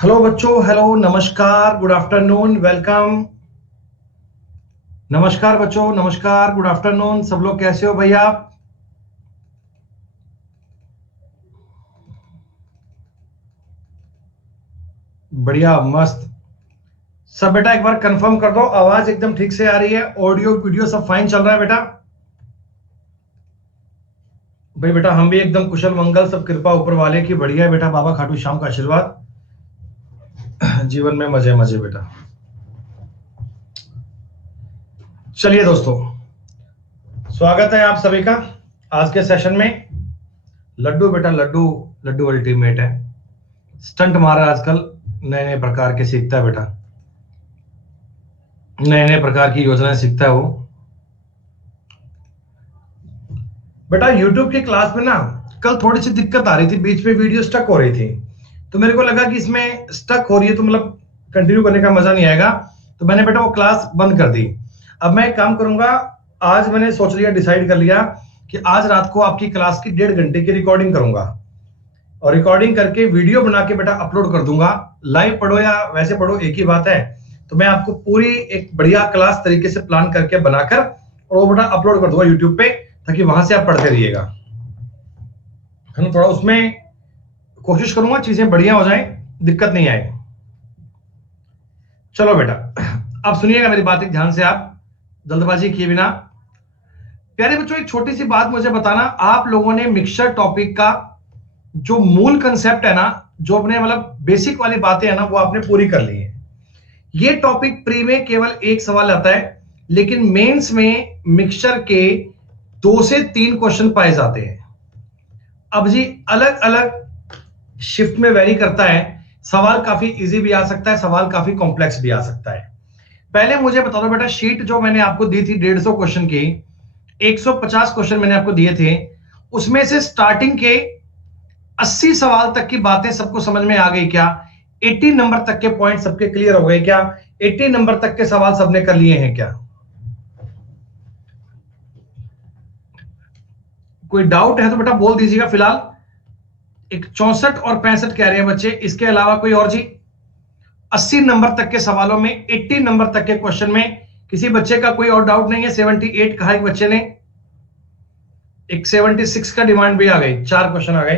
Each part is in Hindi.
हेलो बच्चों, हेलो, नमस्कार, गुड आफ्टरनून, वेलकम। नमस्कार बच्चों, नमस्कार, गुड आफ्टरनून। सब लोग कैसे हो भैया? बढ़िया, मस्त। सब बेटा एक बार कंफर्म कर दो, आवाज एकदम ठीक से आ रही है, ऑडियो वीडियो सब फाइन चल रहा है बेटा? भाई बेटा हम भी एकदम कुशल मंगल, सब कृपा ऊपर वाले की बढ़िया है बेटा। बाबा खाटू श्याम का आशीर्वाद, जीवन में मजे मजे बेटा। चलिए दोस्तों, स्वागत है आप सभी का आज के सेशन में। लड्डू बेटा, लड्डू लड्डू अल्टीमेट है। स्टंट मारा आजकल, नए नए प्रकार के सीखता है बेटा, नए नए प्रकार की योजनाएं सीखता है वो बेटा। यूट्यूब की क्लास में ना कल थोड़ी सी दिक्कत आ रही थी, बीच में वीडियो स्टक हो रही थी। तो मेरे को लगा कि इसमें स्टक हो रही है तो मतलब कंटिन्यू करने का मजा नहीं आएगा, तो मैंने बेटा वो क्लास बंद कर दी। अब मैं एक काम करूंगा, आज मैंने सोच लिया, डिसाइड कर लिया कि आज रात को आपकी क्लास की 1.5 घंटे की रिकॉर्डिंग करूंगा, और रिकॉर्डिंग करके वीडियो बना के बेटा अपलोड कर दूंगा। लाइव पढ़ो या वैसे पढ़ो एक ही बात है। तो मैं आपको पूरी एक बढ़िया क्लास तरीके से प्लान करके बनाकर और वो बेटा अपलोड कर दूंगा यूट्यूब पे, ताकि वहां से आप पढ़ते रहिएगा, है ना। थोड़ा उसमें कोशिश करूंगा चीजें बढ़िया हो जाए, दिक्कत नहीं आए। चलो बेटा, अब सुनिएगा मेरी बात एक ध्यान से, आप जल्दबाजी किए बिना। प्यारे बच्चों, एक छोटी सी बात मुझे बताना, आप लोगों ने मिक्सचर टॉपिक का जो मूल कंसेप्ट है ना, जो अपने मतलब बेसिक वाली बातें है ना, वो आपने पूरी कर ली है। ये टॉपिक प्री में केवल एक सवाल आता है, लेकिन मेंस में मिक्सचर के 2 से 3 क्वेश्चन पाए जाते हैं। अब जी अलग अलग शिफ्ट में वेरी करता है, सवाल काफी इजी भी आ सकता है, सवाल काफी कॉम्प्लेक्स भी आ सकता है। पहले मुझे बता दो बेटा, शीट जो मैंने आपको दी थी 150 क्वेश्चन की, 150 क्वेश्चन मैंने आपको दिए थे, उसमें से स्टार्टिंग के 80 सवाल तक की बातें सबको समझ में आ गई क्या? 80 नंबर तक के पॉइंट सबके क्लियर हो गए क्या? 80 नंबर तक के सवाल सबने कर लिए हैं क्या? कोई डाउट है तो बेटा बोल दीजिएगा। फिलहाल एक 64 और 65 कह रहे हैं बच्चे, इसके अलावा कोई और जी? 80 नंबर तक के सवालों में, 80 नंबर तक के क्वेश्चन में किसी बच्चे का कोई और डाउट नहीं है? 78 कहा एक बच्चे ने, एक 76 का डिमांड भी आ गई, 4 क्वेश्चन आ गए।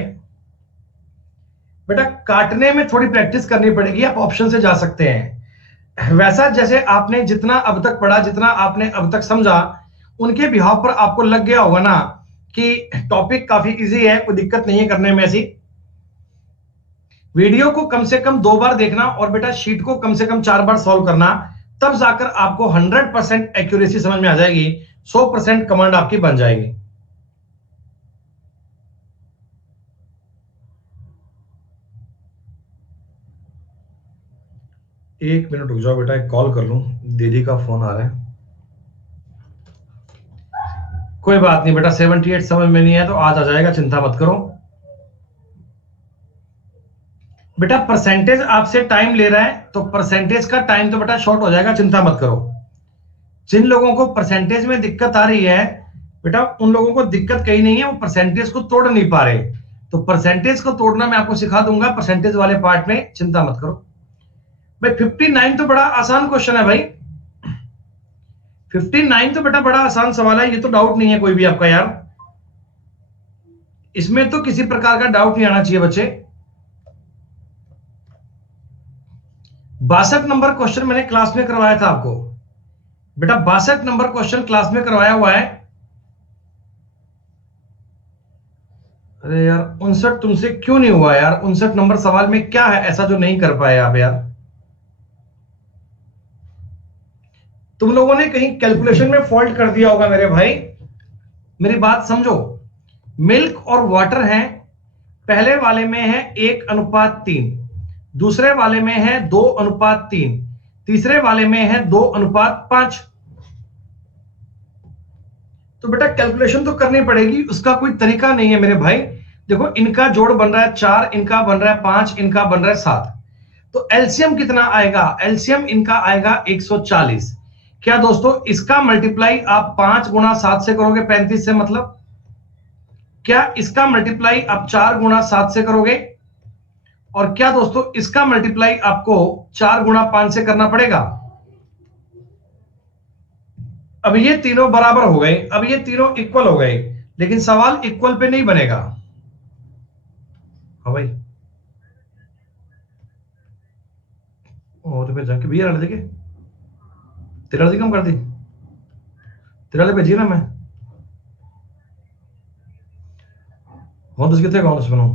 बेटा काटने में थोड़ी प्रैक्टिस करनी पड़ेगी, आप ऑप्शन से जा सकते हैं। वैसा जैसे आपने जितना अब तक पढ़ा, जितना आपने अब तक समझा, उनके बिहाव पर आपको लग गया होगा ना कि टॉपिक काफी इजी है, कोई दिक्कत नहीं है करने में। ऐसी वीडियो को कम से कम 2 बार देखना और बेटा शीट को कम से कम 4 बार सॉल्व करना, तब जाकर आपको 100% एक्यूरेसी समझ में आ जाएगी, 100% कमांड आपकी बन जाएगी। एक मिनट रुक जाओ बेटा, एक कॉल कर लूं, दीदी का फोन आ रहा है। कोई बात नहीं बेटा, 78 समझ में नहीं है तो आज आ जाएगा, चिंता मत करो बेटा। परसेंटेज आपसे टाइम ले रहा है तो परसेंटेज का टाइम तो बेटा शॉर्ट हो जाएगा, चिंता मत करो। जिन लोगों को परसेंटेज में दिक्कत आ रही है बेटा, उन लोगों को दिक्कत कहीं नहीं है, वो परसेंटेज को तोड़ नहीं पा रहे। तो परसेंटेज को तोड़ना मैं आपको सिखा दूंगा परसेंटेज वाले पार्ट में, चिंता मत करो भाई। 59 तो बड़ा आसान क्वेश्चन है भाई, 59 तो बेटा बड़ा आसान सवाल है, ये तो डाउट नहीं है कोई भी आपका यार, इसमें तो किसी प्रकार का डाउट नहीं आना चाहिए बच्चे। 62 नंबर क्वेश्चन मैंने क्लास में करवाया था आपको बेटा, 62 नंबर क्वेश्चन क्लास में करवाया हुआ है। अरे यार 59 तुमसे क्यों नहीं हुआ यार? 59 नंबर सवाल में क्या है ऐसा जो नहीं कर पाए आप यार? तुम लोगों ने कहीं कैलकुलेशन में फॉल्ट कर दिया होगा मेरे भाई, मेरी बात समझो। मिल्क और वाटर हैं, पहले वाले में है 1:3, दूसरे वाले में है 2:3, तीसरे वाले में है 2:5। तो बेटा कैलकुलेशन तो करनी पड़ेगी, उसका कोई तरीका नहीं है मेरे भाई। देखो इनका जोड़ बन रहा है 4, इनका बन रहा है 5, इनका बन रहा है 7, तो एलसीएम कितना आएगा? एलसीएम इनका आएगा 140। क्या दोस्तों इसका मल्टीप्लाई आप 5 गुणा 7 से करोगे 35 से, मतलब क्या इसका मल्टीप्लाई आप 4 गुणा 7 से करोगे और क्या दोस्तों इसका मल्टीप्लाई आपको 4 गुणा 5 से करना पड़ेगा। अब ये तीनों बराबर हो गए, अब ये तीनों इक्वल हो गए, लेकिन सवाल इक्वल पे नहीं बनेगा। हाँ भाई, ओ तो फिर जाके भैया लड़ देखे, तेरा कम कर दी, तेरा ले भेजिए ना मैं हूं तो कितने कौन सुनो।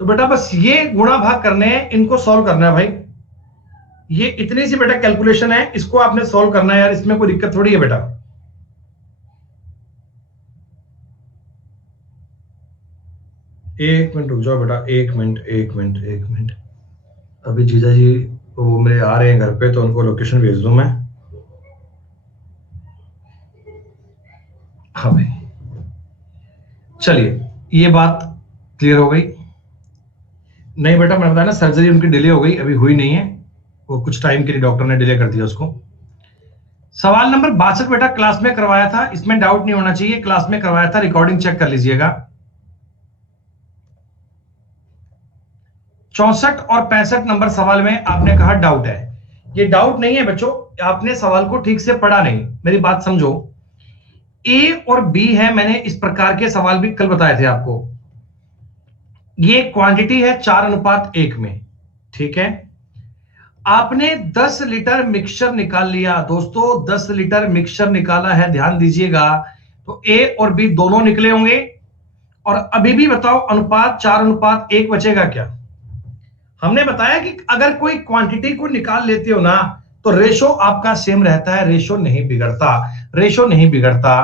तो बेटा बस ये गुणा भाग करने हैं, इनको सॉल्व करना है भाई। ये इतनी सी बेटा कैलकुलेशन है, इसको आपने सॉल्व करना है यार, इसमें कोई दिक्कत थोड़ी है बेटा। एक मिनट रुक जाओ बेटा, एक मिनट एक मिनट एक मिनट। अभी जीजा जी वो मेरे आ रहे हैं घर पे, तो उनको लोकेशन भेज दूं मैं। हाँ भाई, चलिए ये बात क्लियर हो गई। नहीं बेटा मैंने बताया ना, सर्जरी उनकी डिले हो गई, अभी हुई नहीं है, वो कुछ टाइम के लिए डॉक्टर ने डिले कर दिया उसको। सवाल नंबर 62 बेटा क्लास में करवाया था, इसमें डाउट नहीं होना चाहिए, क्लास में करवाया था, रिकॉर्डिंग चेक कर लीजिएगा। 64 और 65 नंबर सवाल में आपने कहा डाउट है। ये डाउट नहीं है बच्चों, आपने सवाल को ठीक से पढ़ा नहीं, मेरी बात समझो। ए और बी है, मैंने इस प्रकार के सवाल भी कल बताए थे आपको। ये क्वांटिटी है 4:1 में, ठीक है। आपने 10 लीटर मिक्सचर निकाल लिया दोस्तों, 10 लीटर मिक्सचर निकाला है, ध्यान दीजिएगा। तो ए और बी दोनों निकले होंगे, और अभी भी बताओ अनुपात 4:1 बचेगा क्या। हमने बताया कि अगर कोई क्वांटिटी को निकाल लेते हो ना, तो रेशो आपका सेम रहता है, रेशो नहीं बिगड़ता, रेशो नहीं बिगड़ता।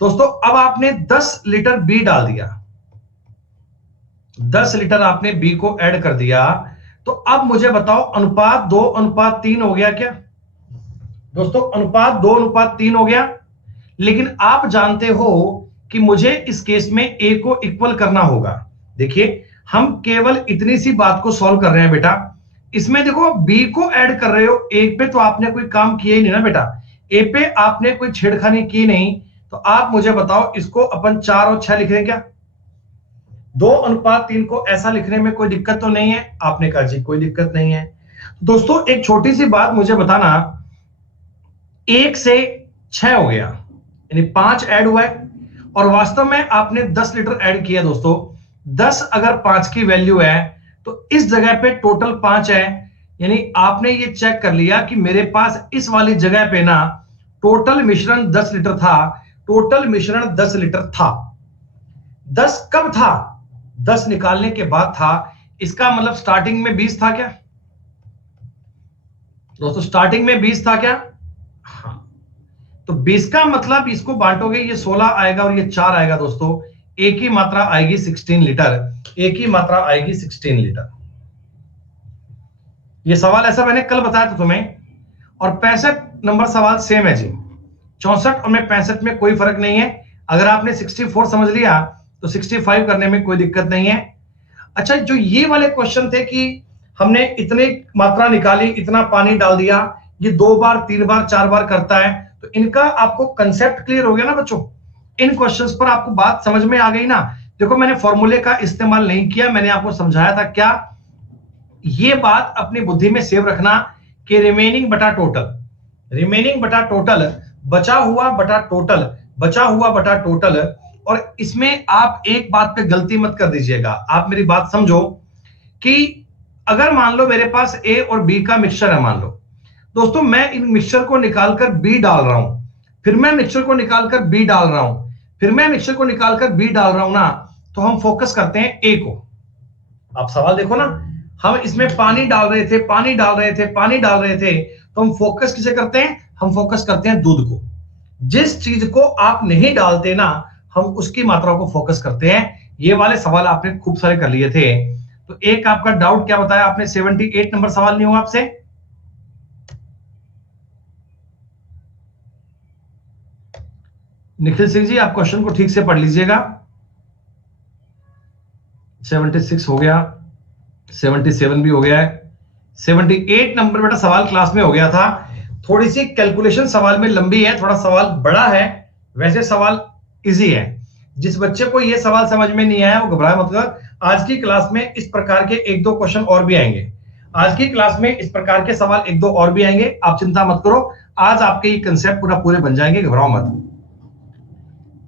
दोस्तों अब आपने 10 लीटर बी डाल दिया, 10 लीटर आपने बी को ऐड कर दिया, तो अब मुझे बताओ अनुपात 2:3 हो गया क्या दोस्तों, अनुपात 2:3 हो गया। लेकिन आप जानते हो कि मुझे इस केस में ए को इक्वल करना होगा। देखिए हम केवल इतनी सी बात को सॉल्व कर रहे हैं बेटा, इसमें देखो बी को ऐड कर रहे हो, ए पे तो आपने कोई काम किया ही नहीं ना बेटा, ए पे आपने कोई छेड़खानी की नहीं। तो आप मुझे बताओ इसको अपन 4 और 6 लिख रहे हैं क्या, 2:3 को ऐसा लिखने में कोई दिक्कत तो नहीं है। आपने कहा जी कोई दिक्कत नहीं है। दोस्तों एक छोटी सी बात मुझे बताना, 1 से 6 हो गया, यानी 5 ऐड हुआ है, और वास्तव में आपने 10 लीटर ऐड किया दोस्तों। 10 अगर 5 की वैल्यू है, तो इस जगह पे टोटल 5 है, यानी आपने ये चेक कर लिया कि मेरे पास इस वाली जगह पे ना टोटल मिश्रण 10 लीटर था, टोटल मिश्रण 10 लीटर था। 10 कब था, 10 निकालने के बाद था, इसका मतलब स्टार्टिंग में 20 था क्या दोस्तों, स्टार्टिंग में 20 था क्या। हाँ, तो 20 का मतलब इसको बांटोगे, ये 16 आएगा और ये 4 आएगा दोस्तों, एक ही मात्रा आएगी 16 लीटर, एक ही मात्रा आएगी 16 लीटर। ये सवाल ऐसा मैंने कल बताया था तुम्हें। और 65 नंबर सवाल सेम है जी, 64 और 65 में कोई फर्क नहीं है। अगर आपने 64 समझ लिया तो 65 करने में कोई दिक्कत नहीं है। अच्छा, जो ये वाले क्वेश्चन थे कि हमने इतने मात्रा निकाली, इतना पानी डाल दिया, ये 2 बार 3 बार 4 बार करता है, तो इनका आपको कंसेप्ट क्लियर हो गया ना बच्चों, इन क्वेश्चंस पर आपको बात समझ में आ गई ना। देखो मैंने फॉर्मूले का इस्तेमाल नहीं किया, मैंने आपको समझाया था क्या, ये बात अपनी बुद्धि में सेव रखना कि रिमेनिंग बटा टोटल, रिमेनिंग बटा टोटल, बचा हुआ बटा टोटल, बचा हुआ बटा टोटल। और इसमें आप एक बात पे गलती मत कर दीजिएगा, आप मेरी बात समझो कि अगर मान लो मेरे पास ए और बी का मिक्सचर है, मान लो दोस्तों, मैं इन मिक्सचर को निकालकर बी डाल रहा हूं, फिर मैं मिक्सचर को निकालकर बी डाल रहा हूं, फिर मैं मिक्सचर को निकालकर बी डाल रहा हूं ना, तो हम फोकस करते हैं ए को। आप सवाल देखो ना, हम इसमें पानी डाल रहे थे, पानी डाल रहे थे, पानी डाल रहे थे, तो हम फोकस किसे करते हैं, हम फोकस करते हैं दूध को। जिस चीज को आप नहीं डालते ना, हम उसकी मात्रा को फोकस करते हैं। ये वाले सवाल आपने खूब सारे कर लिए थे। तो एक आपका डाउट क्या बताया आपने, 78 नंबर सवाल नहीं हुआ आपसे, निखिल सिंह जी आप क्वेश्चन को ठीक से पढ़ लीजिएगा। 76 हो गया, 77 भी हो गया है, 78 नंबर बेटा सवाल क्लास में हो गया था। थोड़ी सी कैलकुलेशन सवाल में लंबी है, थोड़ा सवाल बड़ा है, वैसे सवाल इजी है। जिस बच्चे को ये सवाल समझ में नहीं आया वो घबराए मत कर। आज की क्लास में इस प्रकार के एक दो क्वेश्चन और भी आएंगे। आज की क्लास में इस प्रकार के सवाल एक दो और भी आएंगे, आप चिंता मत करो। आज आपके ये कंसेप्ट पूरे बन जाएंगे, घबराओ मत।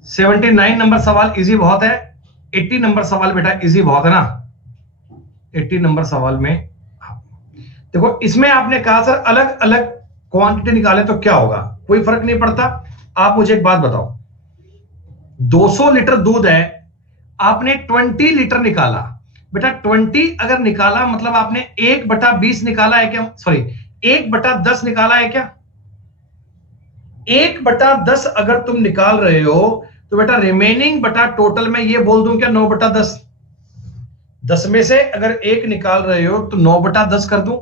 79 नंबर सवाल इजी बहुत है। 80 नंबर सवाल बेटा इजी बहुत है ना। 80 नंबर सवाल में देखो, इसमें आपने कहा सर अलग अलग क्वांटिटी निकाले तो क्या होगा, कोई फर्क नहीं पड़ता। आप मुझे एक बात बताओ, 200 लीटर दूध है, आपने 20 लीटर निकाला। बेटा 20 अगर निकाला मतलब आपने 1/20 निकाला है क्या, सॉरी 1/10 निकाला है क्या। 1/10 अगर तुम निकाल रहे हो तो बेटा रिमेनिंग बटा टोटल में ये बोल दूं क्या 9/10। 10 में से अगर 1 निकाल रहे हो तो 9/10 कर दूं।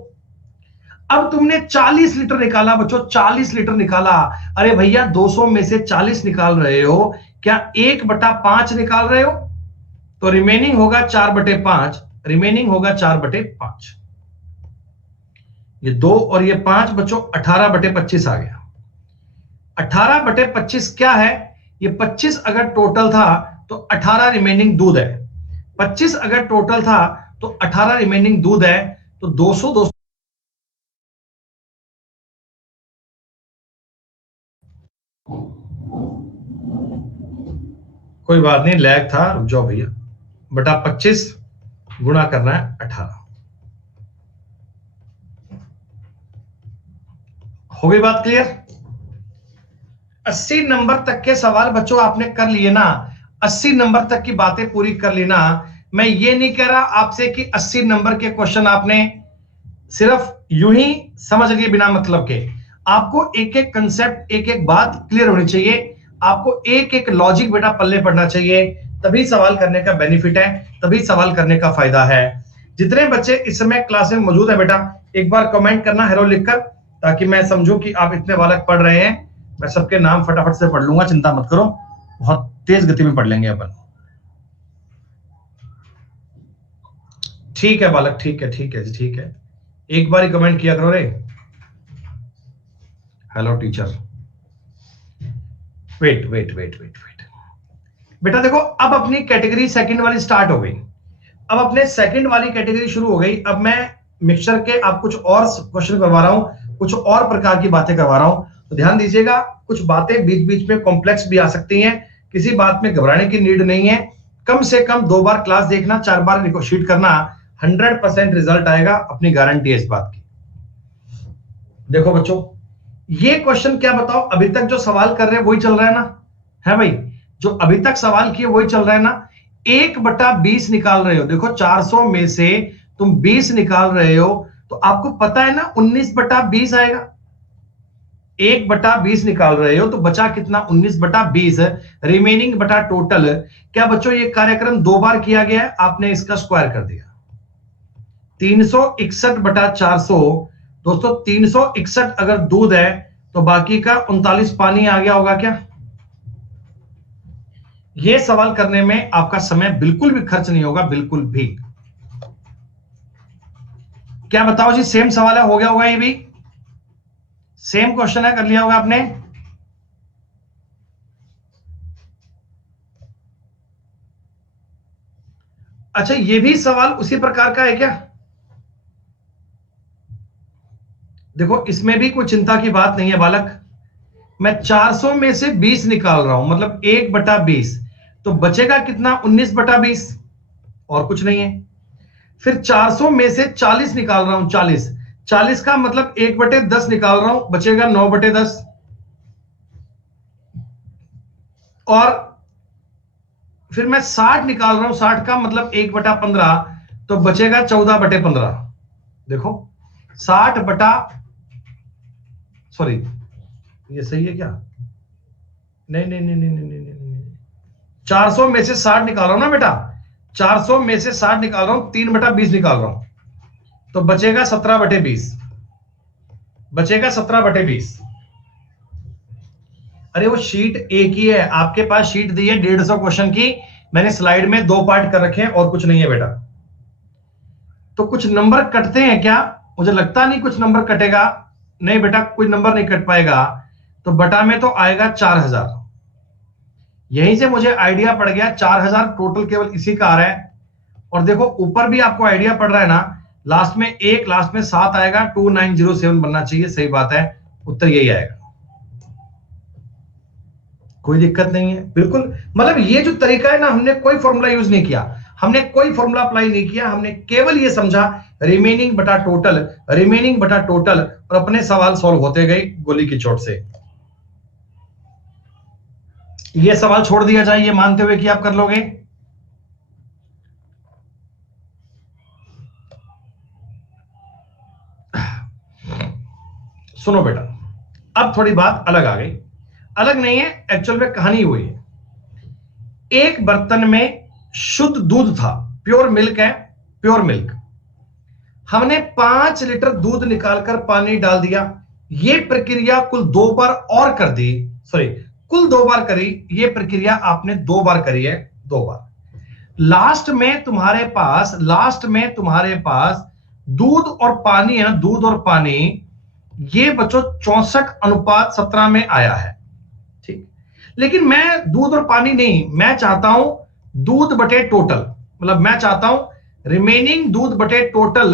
अब तुमने 40 लीटर निकाला बच्चों, 40 लीटर निकाला। अरे भैया 200 में से 40 निकाल रहे हो, क्या 1/5 निकाल रहे हो, तो रिमेनिंग होगा 4/5। रिमेनिंग होगा 4/5। ये 2 और ये 5 बच्चों 18/25 आ गया। 18/25 क्या है, ये 25 अगर टोटल था तो 18 रिमेनिंग दूध है। 25 अगर टोटल था तो 18 रिमेनिंग दूध है। तो 200 कोई बात नहीं, लैग था, रुक जाओ भैया। बटा 25 गुणा करना है 18। हो गई बात क्लियर। 80 नंबर तक के सवाल बच्चों आपने कर लिए ना, 80 नंबर तक की बातें पूरी कर ली ना। मैं ये नहीं कह रहा आपसे कि 80 नंबर के क्वेश्चन आपने सिर्फ यूं ही समझ लिए बिना मतलब के। आपको एक एक कंसेप्ट, एक एक बात क्लियर होनी चाहिए। आपको एक एक लॉजिक बेटा पल्ले पड़ना चाहिए, तभी सवाल करने का बेनिफिट है, तभी सवाल करने का फायदा है। जितने बच्चे इस समय क्लास में मौजूद है बेटा, एक बार कमेंट करना हेलो लिखकर, ताकि मैं समझूं कि आप इतने बालक पढ़ रहे हैं। मैं सबके नाम फटाफट से पढ़ लूंगा, चिंता मत करो, बहुत तेज गति में पढ़ लेंगे अपन। ठीक है बालक, ठीक है ठीक है जी, ठीक है। एक बार ही कमेंट किया करो रे। Hello teacher. Wait wait wait wait wait बेटा देखो, अब अपनी कैटेगरी सेकंड वाली स्टार्ट हो गई। अब अपने सेकंड वाली कैटेगरी शुरू हो गई। अब मैं मिक्सचर के आप कुछ और क्वेश्चन करवा रहा हूं, कुछ और प्रकार की बातें करवा रहा हूं, तो ध्यान दीजिएगा। कुछ बातें बीच बीच में कॉम्प्लेक्स भी आ सकती हैं, किसी बात में घबराने की नीड नहीं है। कम से कम 2 बार क्लास देखना, 4 बार निकोशिएट करना, 100% रिजल्ट आएगा, अपनी गारंटी है इस बात की। देखो बच्चों, ये क्वेश्चन क्या बताओ, अभी तक जो सवाल कर रहे हैं वही चल रहा है ना, है भाई, जो अभी तक सवाल किए वही चल रहा है ना। 1/20 निकाल रहे हो, देखो 400 में से तुम 20 निकाल रहे हो, तो आपको पता है ना 19/20 आएगा। 1/20 निकाल रहे हो तो बचा कितना, 19/20। रिमेनिंग बटा टोटल। क्या बच्चों ये कार्यक्रम 2 बार किया गया है, आपने इसका स्क्वायर कर दिया। 361/400। दोस्तों 361 अगर दूध है तो बाकी का 39 पानी आ गया होगा क्या। यह सवाल करने में आपका समय बिल्कुल भी खर्च नहीं होगा, बिल्कुल भी। क्या बताओ जी, सेम सवाल है, हो गया होगा ये भी, सेम क्वेश्चन है, कर लिया होगा आपने। अच्छा ये भी सवाल उसी प्रकार का है क्या। देखो इसमें भी कोई चिंता की बात नहीं है बालक। मैं 400 में से 20 निकाल रहा हूं, मतलब 1/20, तो बचेगा कितना, 19/20, और कुछ नहीं है। फिर 400 में से 40 निकाल रहा हूं, 40 का मतलब 1/10 निकाल रहा हूं, बचेगा 9/10। और फिर मैं 60 निकाल रहा हूं, 60 का मतलब 1/15, तो बचेगा 14/15। देखो 60 बटा, सॉरी ये सही है क्या, नहीं नहीं नहीं नहीं नहीं नहीं नहीं, 400 में से 60 निकाल रहा हूं ना बेटा, 400 में से 60 निकाल रहा हूं, 3/20 निकाल रहा हूं, तो बचेगा 17/20, बचेगा 17/20। अरे वो शीट एक ही है, आपके पास शीट दी है 150 क्वेश्चन की, मैंने स्लाइड में 2 पार्ट कर रखे हैं और कुछ नहीं है बेटा। तो कुछ नंबर कटते हैं क्या, मुझे लगता नहीं कुछ नंबर कटेगा। नहीं बेटा, कोई नंबर नहीं कट पाएगा। तो बटा में तो आएगा 4000। यहीं से मुझे आइडिया पड़ गया 4000 टोटल केवल इसी का आ रहा है। और देखो ऊपर भी आपको आइडिया पड़ रहा है ना, लास्ट में 1, लास्ट में 7 आएगा, 2907 बनना चाहिए। सही बात है, उत्तर यही आएगा। कोई दिक्कत नहीं है, बिल्कुल। मतलब ये जो तरीका है ना, हमने कोई फॉर्मूला यूज नहीं किया, हमने कोई फॉर्मूला अप्लाई नहीं किया, हमने केवल ये समझा रिमेनिंग बटा टोटल, रिमेनिंग बटा टोटल, और अपने सवाल सॉल्व होते गए गोली की चोट से। ये सवाल छोड़ दिया जाए ये मानते हुए कि आप कर लोगे। सुनो बेटा, अब थोड़ी बात अलग आ गई। अलग नहीं है, एक्चुअल में कहानी हुई है। एक बर्तन में शुद्ध दूध था, प्योर मिल्क है, प्योर मिल्क। हमने 5 लीटर दूध निकालकर पानी डाल दिया। यह प्रक्रिया कुल 2 बार और कर दी, सॉरी कुल 2 बार करी। यह प्रक्रिया आपने 2 बार करी है, 2 बार। लास्ट में तुम्हारे पास दूध और पानी है ना, दूध और पानी, ये बच्चों 64:17 में आया है, ठीक। लेकिन मैं दूध और पानी नहीं, मैं चाहता हूं दूध बटे टोटल, मतलब मैं चाहता हूं रिमेनिंग दूध बटे टोटल।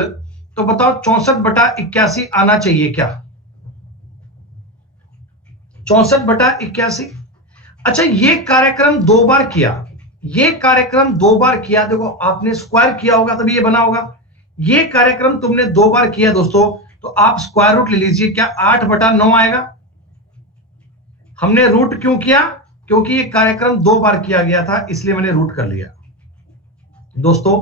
तो बताओ 64/81 आना चाहिए क्या? 64/81। अच्छा, ये कार्यक्रम 2 बार किया, ये कार्यक्रम 2 बार किया। देखो आपने स्क्वायर किया होगा तभी ये बना होगा। ये कार्यक्रम तुमने 2 बार किया दोस्तों, तो आप स्क्वायर रूट ले लीजिए। क्या 8/9 आएगा? हमने रूट क्यों किया? क्योंकि ये कार्यक्रम 2 बार किया गया था, इसलिए मैंने रूट कर लिया। दोस्तों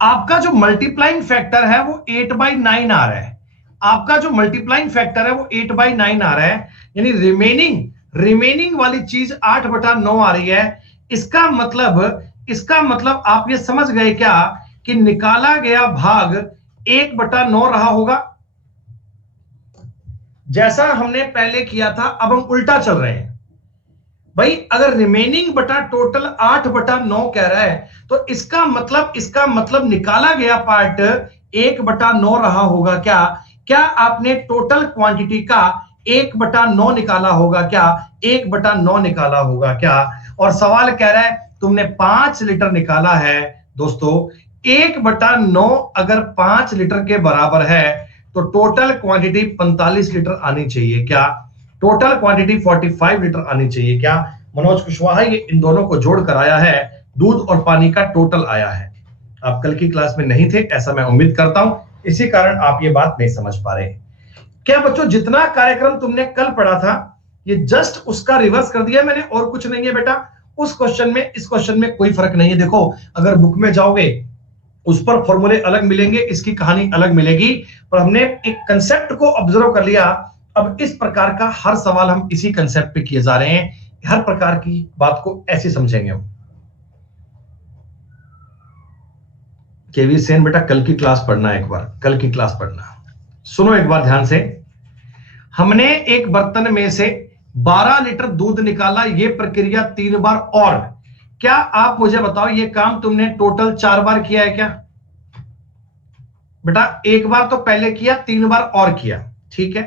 आपका जो मल्टीप्लाइंग फैक्टर है वो 8/9 आ रहा है। आपका जो मल्टीप्लाइंग फैक्टर है वो 8/9 आ रहा है, यानी रिमेनिंग वाली चीज 8/9 आ रही है। इसका मतलब आप ये समझ गए क्या कि निकाला गया भाग 1/9 रहा होगा। जैसा हमने पहले किया था, अब हम उल्टा चल रहे हैं भाई। अगर रिमेनिंग बटा टोटल 8/9 कह रहा है, तो इसका मतलब निकाला गया पार्ट 1/9 रहा होगा क्या? क्या आपने टोटल क्वांटिटी का 1/9 निकाला होगा क्या? 1/9 निकाला होगा क्या? और सवाल कह रहा है तुमने 5 लीटर निकाला है। दोस्तों 1/9 अगर 5 लीटर के बराबर है, तो टोटल क्वांटिटी 45 लीटर आनी चाहिए क्या? टोटल क्वांटिटी 45 लीटर आनी चाहिए क्या? मनोज कुशवाहा ये इन दोनों को जोड़कर आया है, दूध और पानी का टोटल आया है। आप कल की क्लास में नहीं थे, ऐसा मैं उम्मीद करता हूं, इसी कारण आप ये बात नहीं समझ पा रहे। क्या बच्चों जितना कार्यक्रम तुमने कल पढ़ा था, ये जस्ट उसका रिवर्स कर दिया मैंने, और कुछ नहीं है बेटा। उस क्वेश्चन में इस क्वेश्चन में कोई फर्क नहीं है। देखो अगर बुक में जाओगे उस पर फॉर्मूले अलग मिलेंगे, इसकी कहानी अलग मिलेगी, पर हमने एक कंसेप्ट को ऑब्जर्व कर लिया। अब इस प्रकार का हर सवाल हम इसी कंसेप्ट पे किए जा रहे हैं, हर प्रकार की बात को ऐसे समझेंगे हम। केवी सेन बेटा कल की क्लास पढ़ना, एक बार कल की क्लास पढ़ना। सुनो एक बार ध्यान से। हमने एक बर्तन में से 12 लीटर दूध निकाला, यह प्रक्रिया 3 बार और। क्या आप मुझे बताओ ये काम तुमने टोटल 4 बार किया है क्या? बेटा 1 बार तो पहले किया, 3 बार और किया, ठीक है।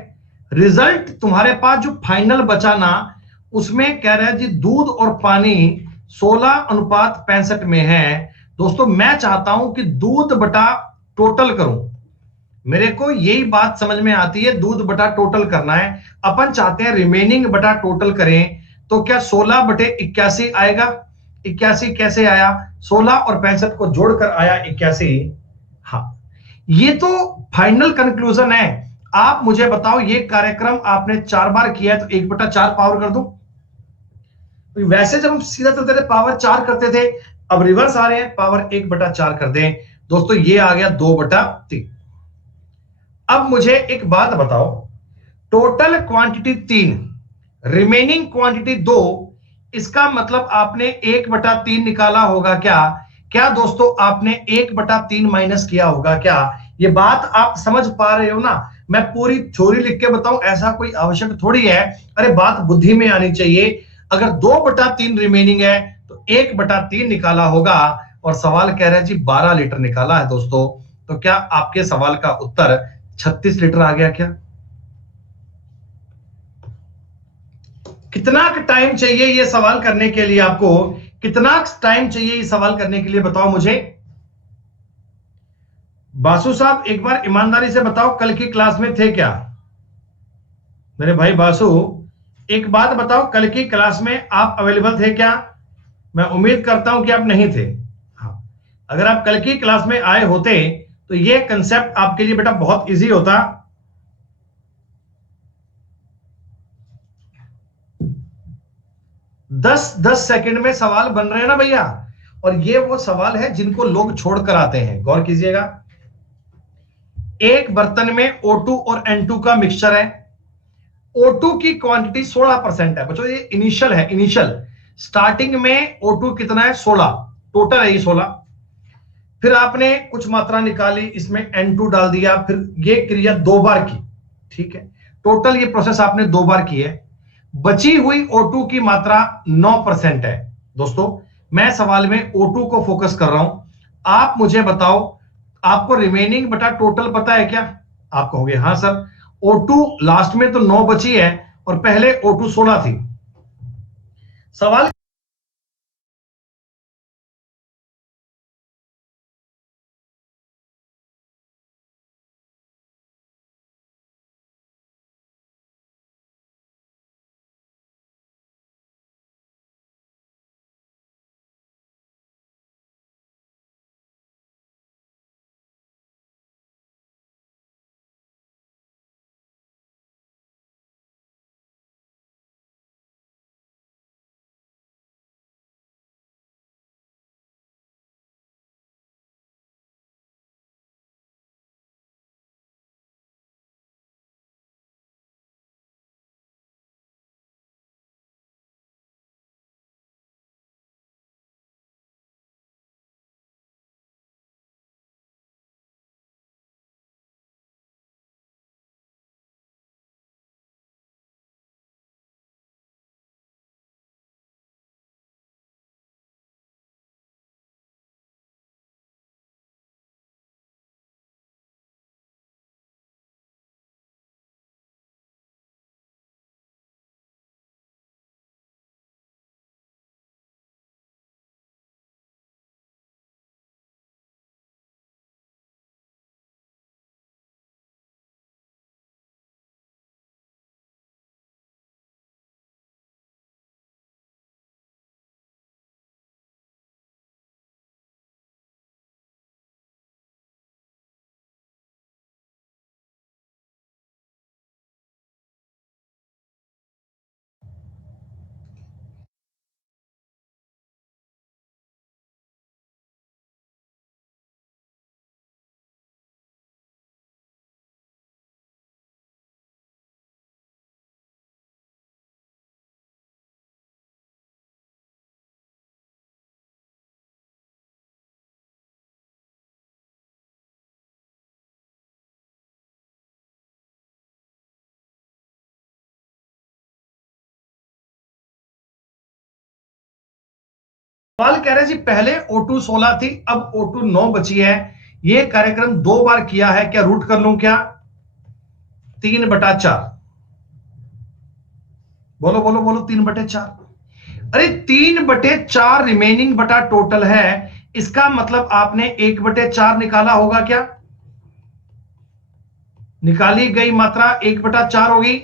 रिजल्ट तुम्हारे पास जो फाइनल बचा ना, उसमें कह रहा है जी दूध और पानी 16:65 में है। दोस्तों मैं चाहता हूं कि दूध बटा टोटल करूं, मेरे को यही बात समझ में आती है, दूध बटा टोटल करना है। अपन चाहते हैं रिमेनिंग बटा टोटल करें, तो क्या 16/81 आएगा? 81 कैसे आया? 16 और 65 को जोड़कर आया 81। हाँ, ये तो फाइनल कंक्लूजन है। आप मुझे बताओ ये कार्यक्रम आपने 4 बार किया है, तो 1/4 पावर कर दूं? वैसे जब हम सीधा चलते थे पावर 4 करते थे, अब रिवर्स आ रहे हैं, पावर 1/4 कर दें। दोस्तों ये आ गया 2/3। अब मुझे एक बात बताओ, टोटल क्वांटिटी 3, रिमेनिंग क्वांटिटी 2, इसका मतलब आपने 1/3 निकाला होगा क्या? क्या दोस्तों आपने 1/3 माइनस किया होगा क्या? ये बात आप समझ पा रहे हो ना? मैं पूरी थ्योरी लिख के बताऊं ऐसा कोई आवश्यक थोड़ी है। अरे बात बुद्धि में आनी चाहिए। अगर 2/3 रिमेनिंग है तो 1/3 निकाला होगा, और सवाल कह रहा है जी 12 लीटर निकाला है दोस्तों। तो क्या आपके सवाल का उत्तर 36 लीटर आ गया क्या? कितना टाइम चाहिए ये सवाल करने के लिए? आपको कितना टाइम चाहिए ये सवाल करने के लिए, बताओ मुझे। बासु साहब एक बार ईमानदारी से बताओ, कल की क्लास में थे क्या मेरे भाई बासु? एक बात बताओ, कल की क्लास में आप अवेलेबल थे क्या? मैं उम्मीद करता हूं कि आप नहीं थे। हाँ, अगर आप कल की क्लास में आए होते तो ये कंसेप्ट आपके लिए बेटा बहुत इजी होता। दस 10 सेकंड में सवाल बन रहे हैं ना भैया, और ये वो सवाल है जिनको लोग छोड़कर आते हैं। गौर कीजिएगा, एक बर्तन में O2 और N2 का मिक्सचर है। O2 की क्वांटिटी 16% है बच्चों, ये इनिशियल है, इनिशियल स्टार्टिंग में O2 कितना है? 16, टोटल है ये 16। फिर आपने कुछ मात्रा निकाली, इसमें N2 डाल दिया, फिर ये क्रिया 2 बार की, ठीक है। टोटल ये प्रोसेस आपने 2 बार की है। बची हुई O2 की मात्रा 9% है। दोस्तों, मैं सवाल में O2 को फोकस कर रहा हूं। आप मुझे बताओ, आपको रिमेनिंग बटा टोटल पता है क्या? आप कहोगे हाँ सर, O2 लास्ट में तो 9 बची है और पहले O2 16 थी। सवाल सवाल कह रहे जी, पहले O2 16 थी, अब O2 9 बची है। ये कार्यक्रम 2 बार किया है, क्या रूट कर लूं क्या? 3/4। बोलो बोलो बोलो, 3/4। अरे 3/4 रिमेनिंग बटा टोटल है, इसका मतलब आपने 1/4 निकाला होगा क्या? निकाली गई मात्रा 1/4 होगी।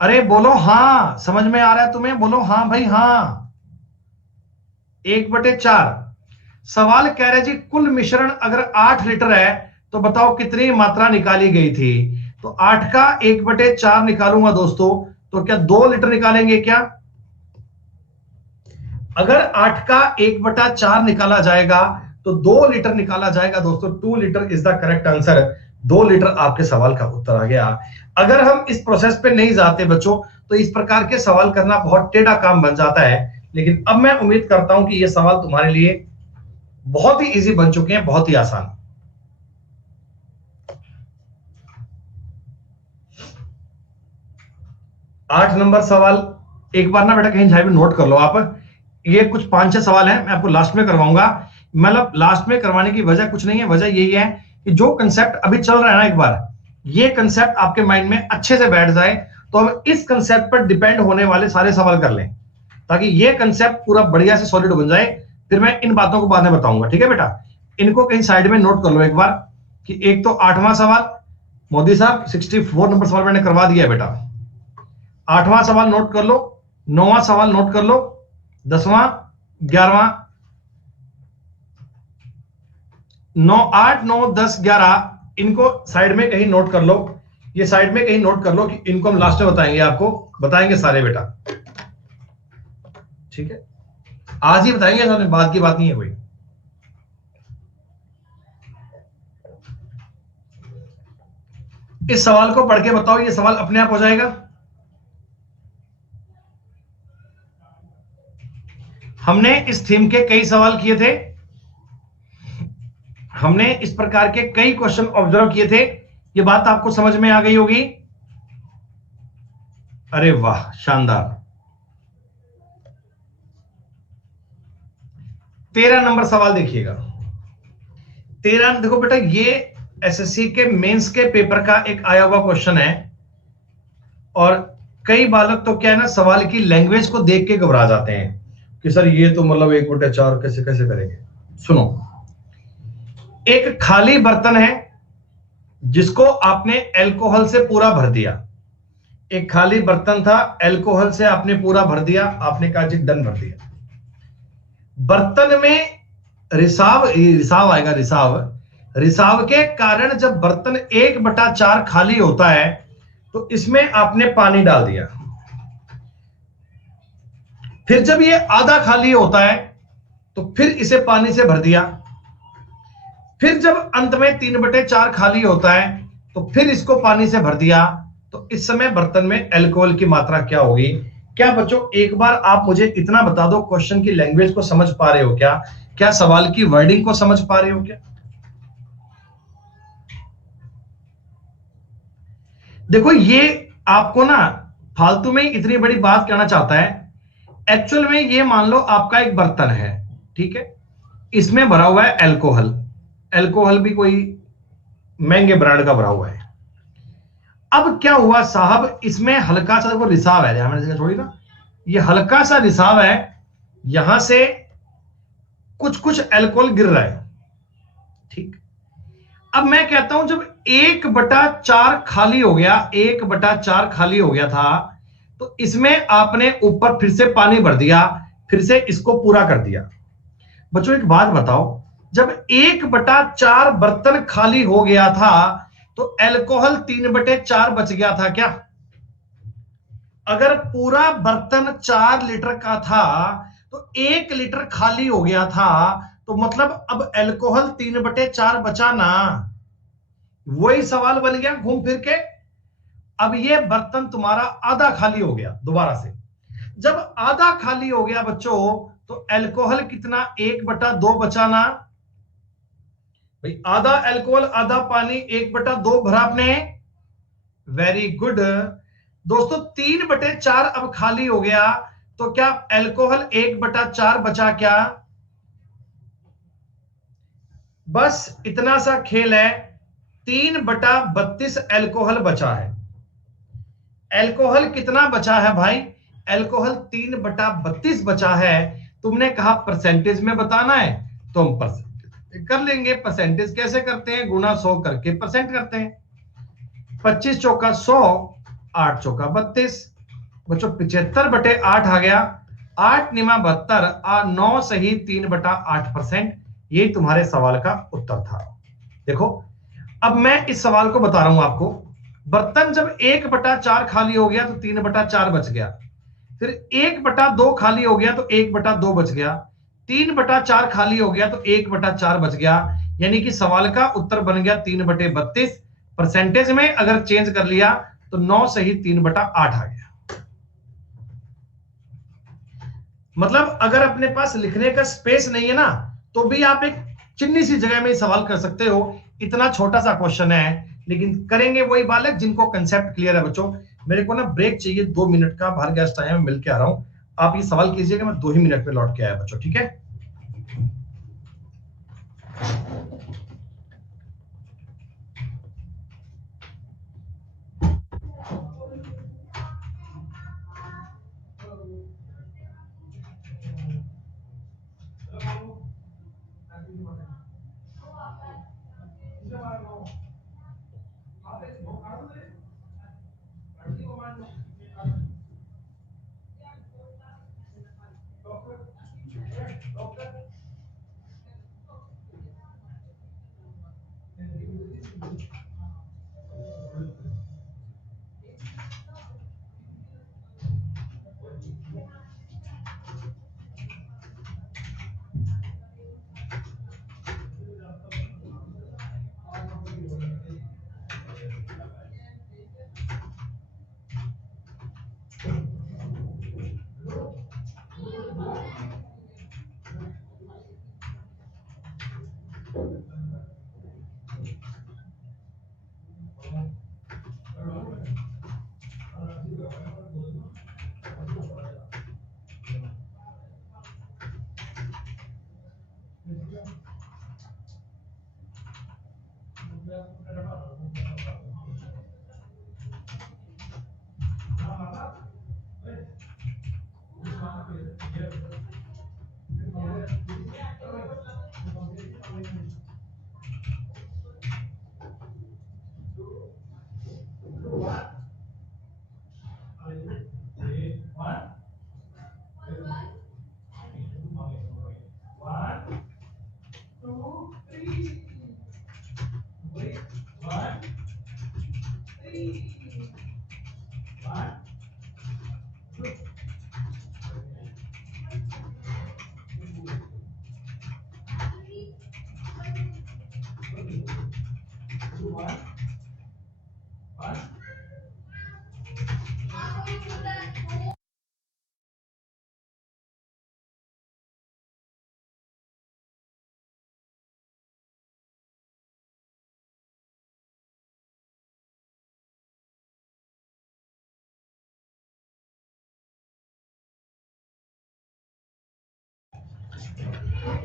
अरे बोलो हाँ, समझ में आ रहा है तुम्हें? बोलो हाँ भाई हाँ, 1/4। सवाल कह रहे जी, कुल मिश्रण अगर 8 लीटर है तो बताओ कितनी मात्रा निकाली गई थी? तो 8 का 1/4 निकालूंगा दोस्तों, तो क्या 2 लीटर निकालेंगे क्या? अगर 8 का 1/4 निकाला जाएगा तो 2 लीटर निकाला जाएगा दोस्तों। 2 litre is the correct answer. 2 litre आपके सवाल का उत्तर आ गया। अगर हम इस प्रोसेस पे नहीं जाते बच्चों, तो इस प्रकार के सवाल करना बहुत टेढ़ा काम बन जाता है। लेकिन अब मैं उम्मीद करता हूं कि ये सवाल तुम्हारे लिए बहुत ही इजी बन चुके हैं, बहुत ही आसान। 8 नंबर सवाल, एक बार ना बेटा कहीं जाए भी नोट कर लो आप। ये कुछ 5-6 सवाल हैं, मैं आपको लास्ट में करवाऊंगा। मतलब लास्ट में करवाने की वजह कुछ नहीं है, वजह यही है कि जो कंसेप्ट अभी चल रहा है ना, एक बार ये कंसेप्ट आपके माइंड में अच्छे से बैठ जाए, तो हम इस कंसेप्ट पर डिपेंड होने वाले सारे सवाल कर लें, ताकि ये कंसेप्ट पूरा बढ़िया से सॉलिड बन जाए। फिर मैं इन बातों को बाद में बताऊंगा, ठीक है बेटा। इनको कहीं साइड में नोट कर लो एक बार, कि एक तो 8वां सवाल मोदी साहब 64 नंबर सवाल मैंने करवा दिया है बेटा। 8वां सवाल नोट कर लो, 9वां सवाल नोट कर लो, 10वां, 11वां, 9, 8, 9, 10, 11 इनको साइड में कहीं नोट कर लो। ये साइड में कहीं नोट कर लो कि इनको हम लास्ट में बताएंगे, आपको बताएंगे सारे बेटा, ठीक है। आज ही बताएंगे, सामने बात की बात नहीं है कोई। इस सवाल को पढ़ के बताओ, ये सवाल अपने आप हो जाएगा। हमने इस थीम के कई सवाल किए थे, हमने इस प्रकार के कई क्वेश्चन ऑब्जर्व किए थे। ये बात आपको समझ में आ गई होगी। अरे वाह, शानदार। 13 नंबर सवाल देखिएगा। 13 देखो बेटा, ये एसएससी के मेंस के पेपर का एक आया हुआ क्वेश्चन है, और कई बालक तो क्या है ना, सवाल की लैंग्वेज को देख के घबरा जाते हैं कि सर ये तो मतलब 1/4 कैसे कैसे करेंगे। सुनो, एक खाली बर्तन है जिसको आपने अल्कोहल से पूरा भर दिया। एक खाली बर्तन था, अल्कोहल से आपने पूरा भर दिया, आपने कहा जी डन, भर दिया। बर्तन में रिसाव आएगा, रिसाव के कारण जब बर्तन 1/4 खाली होता है, तो इसमें आपने पानी डाल दिया। फिर जब ये आधा खाली होता है, तो फिर इसे पानी से भर दिया। फिर जब अंत में 3/4 खाली होता है, तो फिर इसको पानी से भर दिया। तो इस समय बर्तन में अल्कोहल की मात्रा क्या होगी? क्या बच्चों, एक बार आप मुझे इतना बता दो, क्वेश्चन की लैंग्वेज को समझ पा रहे हो क्या? क्या सवाल की वर्डिंग को समझ पा रहे हो क्या? देखो, ये आपको ना फालतू में इतनी बड़ी बात कहना चाहता है। एक्चुअल में ये मान लो आपका एक बर्तन है, ठीक है, इसमें भरा हुआ है अल्कोहल। अल्कोहल भी कोई महंगे ब्रांड का भरा हुआ है। अब क्या हुआ साहब, इसमें हल्का सा देखो रिसाव है, मैंने छोड़ी ना, ये हल्का सा रिसाव है, यहां से कुछ कुछ अल्कोहल गिर रहा है, ठीक। अब मैं कहता हूं, जब 1/4 खाली हो गया, 1/4 खाली हो गया था, तो इसमें आपने ऊपर फिर से पानी भर दिया, फिर से इसको पूरा कर दिया। बच्चों एक बात बताओ, जब 1/4 बर्तन खाली हो गया था, तो अल्कोहल 3/4 बच गया था क्या? अगर पूरा बर्तन 4 लीटर का था, तो 1 लीटर खाली हो गया था, तो मतलब अब अल्कोहल 3/4 बचा ना। वही सवाल बन गया घूम फिर के। अब ये बर्तन तुम्हारा आधा खाली हो गया दोबारा से। जब आधा खाली हो गया बच्चों, तो अल्कोहल कितना? 1/2 बचा ना भाई। आधा अल्कोहल आधा पानी, 1/2 भरा आपने। वेरी गुड दोस्तों, 3/4 अब खाली हो गया, तो क्या अल्कोहल 1/4 बचा क्या? बस इतना सा खेल है, 3/32 अल्कोहल बचा है। अल्कोहल कितना बचा है भाई? अल्कोहल 3/32 बचा है। तुमने कहा परसेंटेज में बताना है, तो हम परसेंटेज कर लेंगे। परसेंटेज कैसे करते हैं? गुना 100 करके परसेंट करते हैं। 25 चौका 100, 8 चौका 32। बच्चों 75/8 आ गया। 8 निमा 72, 9 सही 3/8%। यही तुम्हारे सवाल का उत्तर था। देखो, अब मैं इस सवाल को बता रहा हूं आपको। बर्तन जब 1/4 खाली हो गया, तो 3/4 बच गया। फिर 1/2 खाली हो गया, तो 1/2 बच गया। 3/4 खाली हो गया, तो 1/4 बच गया। यानी कि सवाल का उत्तर बन गया 3/32। परसेंटेज में अगर चेंज कर लिया, तो 9 सही 3/8 आ गया। मतलब अगर अपने पास लिखने का स्पेस नहीं है ना, तो भी आप एक चिन्नी सी जगह में सवाल कर सकते हो। इतना छोटा सा क्वेश्चन है, लेकिन करेंगे वही बालक जिनको कंसेप्ट क्लियर है। बच्चों मेरे को ना ब्रेक चाहिए 2 मिनट का, बाहर गेस्ट आए हैं, मिल के आ रहा हूं। आप ये सवाल कीजिएगा, मैं 2 ही मिनट में लौट के आया बच्चों, ठीक है।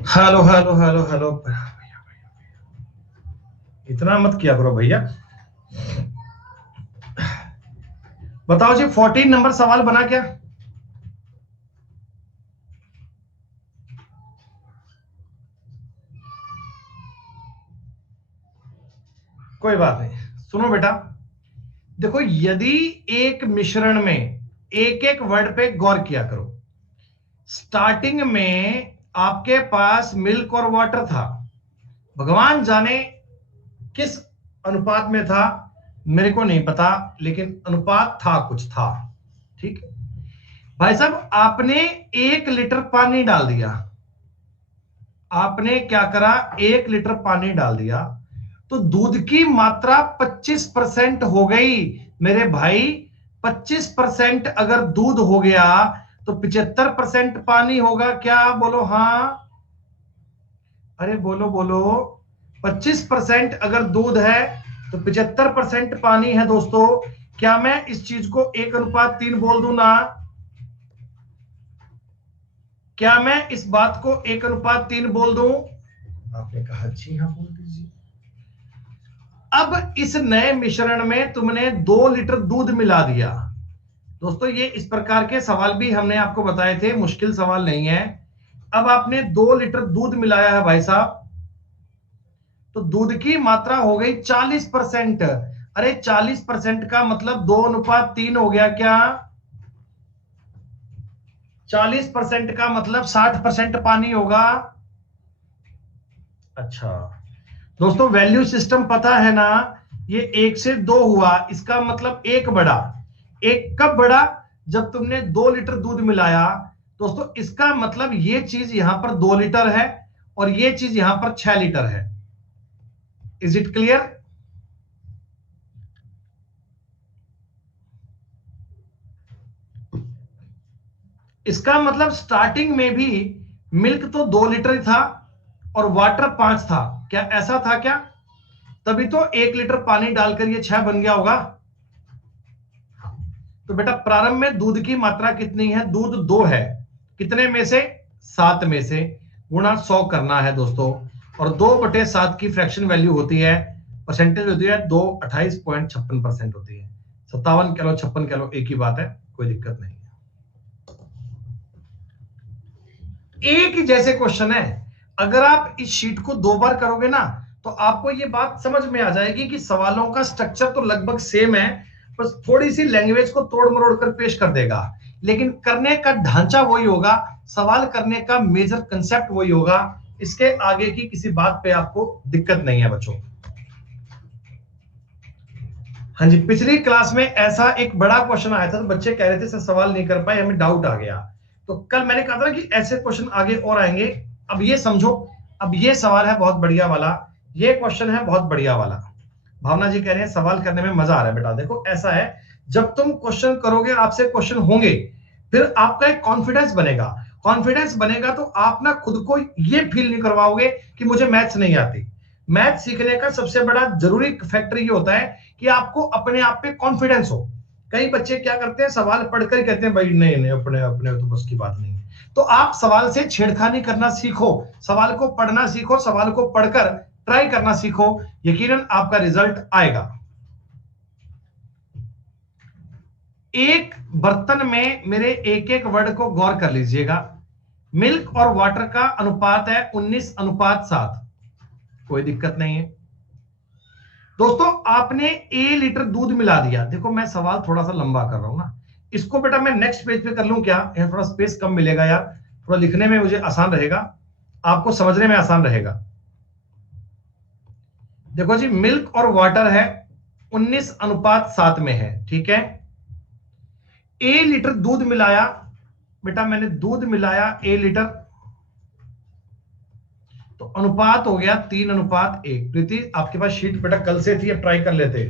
हेलो हेलो हेलो हेलो, इतना मत किया करो भैया। बताओ जी, 14 नंबर सवाल बना क्या? कोई बात नहीं, सुनो बेटा, देखो यदि एक मिश्रण में एक एक वर्ड पे गौर किया करो। स्टार्टिंग में आपके पास मिल्क और वाटर था, भगवान जाने किस अनुपात में था, मेरे को नहीं पता, लेकिन अनुपात था, कुछ था, ठीक है भाई साहब। आपने 1 लीटर पानी डाल दिया, आपने क्या करा, 1 लीटर पानी डाल दिया, तो दूध की मात्रा 25% हो गई मेरे भाई। 25% अगर दूध हो गया तो 75% पानी होगा क्या? बोलो हाँ, अरे बोलो बोलो। 25% अगर दूध है तो 75% पानी है दोस्तों। क्या मैं इस चीज को 1:3 बोल दूं ना? क्या मैं इस बात को 1:3 बोल दूं? आपने कहा जी हाँ बोल दीजिए। अब इस नए मिश्रण में तुमने 2 लीटर दूध मिला दिया। दोस्तों ये इस प्रकार के सवाल भी हमने आपको बताए थे, मुश्किल सवाल नहीं है। अब आपने 2 लीटर दूध मिलाया है भाई साहब, तो दूध की मात्रा हो गई 40%। अरे 40% का मतलब 2:3 हो गया क्या? 40% का मतलब 60% पानी होगा। अच्छा दोस्तों, वैल्यू सिस्टम पता है ना? ये 1 से 2 हुआ, इसका मतलब एक बढ़ा। एक कब बढ़ा? जब तुमने 2 लीटर दूध मिलाया। दोस्तों इसका मतलब ये चीज यहां पर 2 लीटर है और ये चीज यहां पर 6 लीटर है। Is it clear? इसका मतलब स्टार्टिंग में भी मिल्क तो 2 लीटर ही था और वाटर 5 था। क्या ऐसा था क्या? तभी तो 1 लीटर पानी डालकर ये 6 बन गया होगा। तो बेटा प्रारंभ में दूध की मात्रा कितनी है? दूध 2 है, कितने में से? 7 में से, गुणा 100 करना है दोस्तों। और 2/7 की फ्रैक्शन वैल्यू होती है, परसेंटेज होती है 2, 28.56% होती है। 57 किलो 56 किलो एक ही बात है, कोई दिक्कत नहीं है। एक ही जैसे क्वेश्चन है, अगर आप इस शीट को 2 बार करोगे ना तो आपको ये बात समझ में आ जाएगी कि सवालों का स्ट्रक्चर तो लगभग सेम है, बस थोड़ी सी लैंग्वेज को तोड़ मरोड़ कर पेश कर देगा, लेकिन करने का ढांचा वही होगा, सवाल करने का मेजर कंसेप्ट वही होगा। इसके आगे की किसी बात पे आपको दिक्कत नहीं है बच्चों। हाँ जी, पिछली क्लास में ऐसा एक बड़ा क्वेश्चन आया था तो बच्चे कह रहे थे सर सवाल नहीं कर पाए, हमें डाउट आ गया। तो कल मैंने कहा था कि ऐसे क्वेश्चन आगे और आएंगे। अब ये समझो, अब ये सवाल है बहुत बढ़िया वाला, ये क्वेश्चन है बहुत बढ़िया वाला। भावना जी कह रहे हैं सवाल करने में मजा आ रहा है। बेटा देखो ऐसा है, जब तुम क्वेश्चन करोगे, आपसे क्वेश्चन होंगे, फिर आपका एक कॉन्फिडेंस बनेगा कॉन्फिडेंस बनेगा तो आप ना खुद को ये फील नहीं करवाओगे कि मुझे मैथ्स नहीं आती। मैथ सीखने का सबसे बड़ा जरूरी फैक्टर ये होता है कि आपको अपने आप पे कॉन्फिडेंस हो। कई बच्चे क्या करते हैं, सवाल पढ़कर कहते हैं भाई नहीं नहीं, अपने अपने तो बस की बात नहीं है। तो आप सवाल से छेड़खानी करना सीखो, सवाल को पढ़ना सीखो, सवाल को पढ़कर ट्राई करना सीखो, यकीनन आपका रिजल्ट आएगा। एक बर्तन में मेरे एक एक वर्ड को गौर कर लीजिएगा। मिल्क और वाटर का अनुपात है 19:7। कोई दिक्कत नहीं है दोस्तों। आपने ए लीटर दूध मिला दिया। देखो मैं सवाल थोड़ा सा लंबा कर रहा हूं ना, इसको बेटा मैं नेक्स्ट पेज पे कर लूं क्या? यहाँ थोड़ा स्पेस कम मिलेगा यार, थोड़ा लिखने में मुझे आसान रहेगा, आपको समझने में आसान रहेगा। देखो जी, मिल्क और वाटर है 19:7 में है, ठीक है। ए लीटर दूध मिलाया, बेटा मैंने दूध मिलाया ए लीटर, तो अनुपात हो गया 3:1। प्रीति आपके पास शीट बेटा कल से थी, अब ट्राई कर लेते।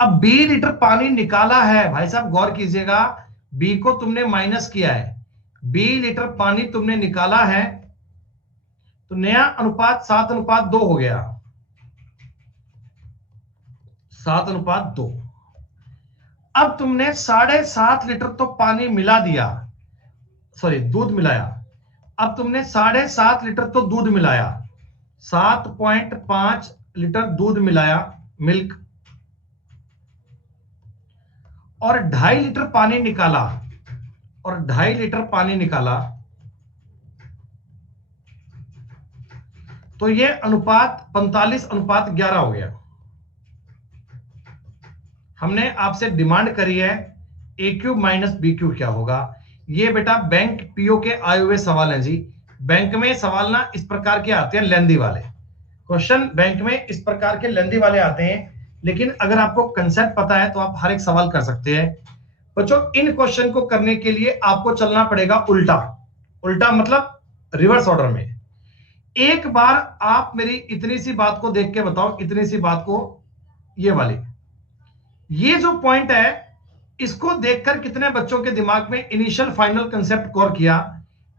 अब बी लीटर पानी निकाला है, भाई साहब गौर कीजिएगा, बी को तुमने माइनस किया है, बी लीटर पानी तुमने निकाला है, तो नया अनुपात 7:2 हो गया, 7:2। अब तुमने 7.5 लीटर तो पानी मिला दिया, सॉरी दूध मिलाया। अब तुमने 7.5 लीटर तो दूध मिलाया, 7.5 लीटर दूध मिलाया मिल्क, और 2.5 लीटर पानी निकाला, और 2.5 लीटर पानी निकाला, तो ये अनुपात 45:11 हो गया। हमने आपसे डिमांड करी है ए क्यूब माइनस बी क्यूब क्या होगा। ये बेटा बैंक पीओ के आए हुए सवाल हैं जी। बैंक में सवाल ना इस प्रकार के आते हैं, लेंदी वाले क्वेश्चन बैंक में इस प्रकार के लेंदी वाले आते हैं, लेकिन अगर आपको कंसेप्ट पता है तो आप हर एक सवाल कर सकते हैं। बच्चों इन क्वेश्चन को करने के लिए आपको चलना पड़ेगा उल्टा, उल्टा मतलब रिवर्स ऑर्डर में। एक बार आप मेरी इतनी सी बात को देख के बताओ, इतनी सी बात को, ये वाली, ये जो पॉइंट है इसको देखकर कितने बच्चों के दिमाग में इनिशियल फाइनल कंसेप्ट गौर किया?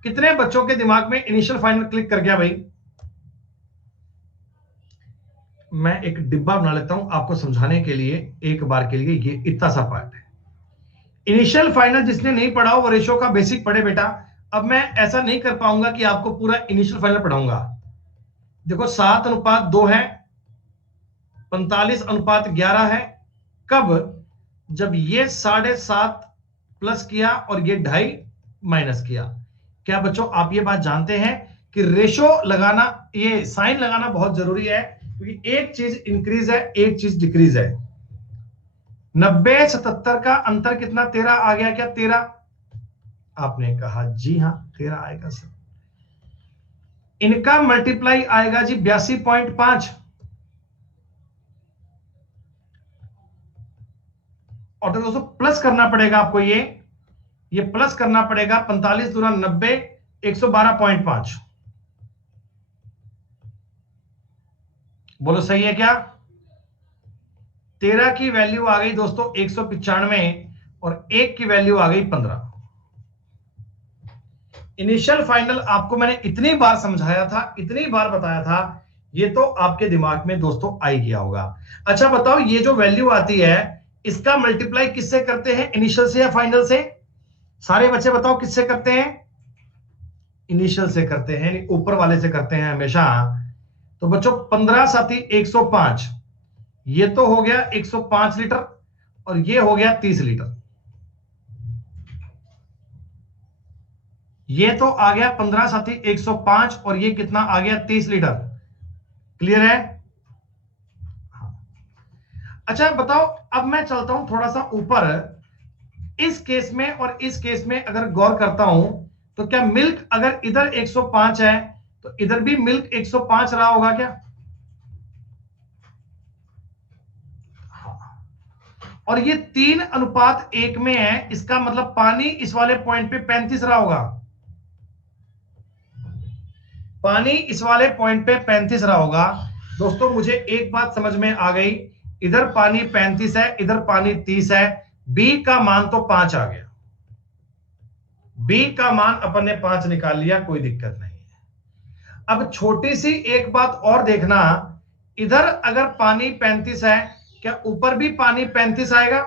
कितने बच्चों के दिमाग में इनिशियल फाइनल क्लिक कर गया भाई? मैं एक डिब्बा बना लेता हूं आपको समझाने के लिए, एक बार के लिए ये इतना सा पार्ट है। इनिशियल फाइनल जिसने नहीं पढ़ा हो वो रेशो का बेसिक पढ़े बेटा। अब मैं ऐसा नहीं कर पाऊंगा कि आपको पूरा इनिशियल फाइनल पढ़ाऊंगा। देखो 7:2 है, 45:11 है। कब? जब ये 7.5 प्लस किया और ये 2.5 माइनस किया। क्या बच्चों आप ये बात जानते हैं कि रेशो लगाना, ये साइन लगाना बहुत जरूरी है, क्योंकि एक चीज इंक्रीज है, एक चीज डिक्रीज है। 90-77 का अंतर कितना? 13 आ गया क्या? 13 आपने कहा जी हाँ 13 आएगा सर। इनका मल्टीप्लाई आएगा जी 82.5, और तो दोस्तों प्लस करना पड़ेगा आपको, ये प्लस करना पड़ेगा। 45 दूना 90, 112.5। बोलो सही है क्या? 13 की वैल्यू आ गई दोस्तों 195, और 1 की वैल्यू आ गई 15। इनिशियल फाइनल आपको मैंने इतनी बार समझाया था, इतनी बार बताया था, ये तो आपके दिमाग में दोस्तों आ ही गया होगा। अच्छा बताओ, ये जो वैल्यू आती है इसका मल्टीप्लाई किससे करते हैं, इनिशियल से या फाइनल से? सारे बच्चे बताओ किससे करते हैं? इनिशियल से करते हैं, ऊपर वाले से करते हैं हमेशा। तो बच्चों 15 साथी 105, ये तो हो गया 105 लीटर, और ये हो गया 30 लीटर। ये तो आ गया 15 साथी 105, और ये कितना आ गया? 30 लीटर। क्लियर है? अच्छा बताओ, अब मैं चलता हूं थोड़ा सा ऊपर। इस केस में और इस केस में अगर गौर करता हूं, तो क्या मिल्क अगर इधर 105 है तो इधर भी मिल्क 105 रहा होगा क्या? और ये 3:1 में है, इसका मतलब पानी इस वाले पॉइंट पे 35 रहा होगा। पानी इस वाले पॉइंट पे 35 रहा होगा। दोस्तों मुझे एक बात समझ में आ गई, इधर पानी 35 है, इधर पानी 30 है, बी का मान तो 5 आ गया। बी का मान अपन ने 5 निकाल लिया, कोई दिक्कत नहीं है। अब छोटी सी एक बात और देखना, इधर अगर पानी 35 है, क्या ऊपर भी पानी 35 आएगा?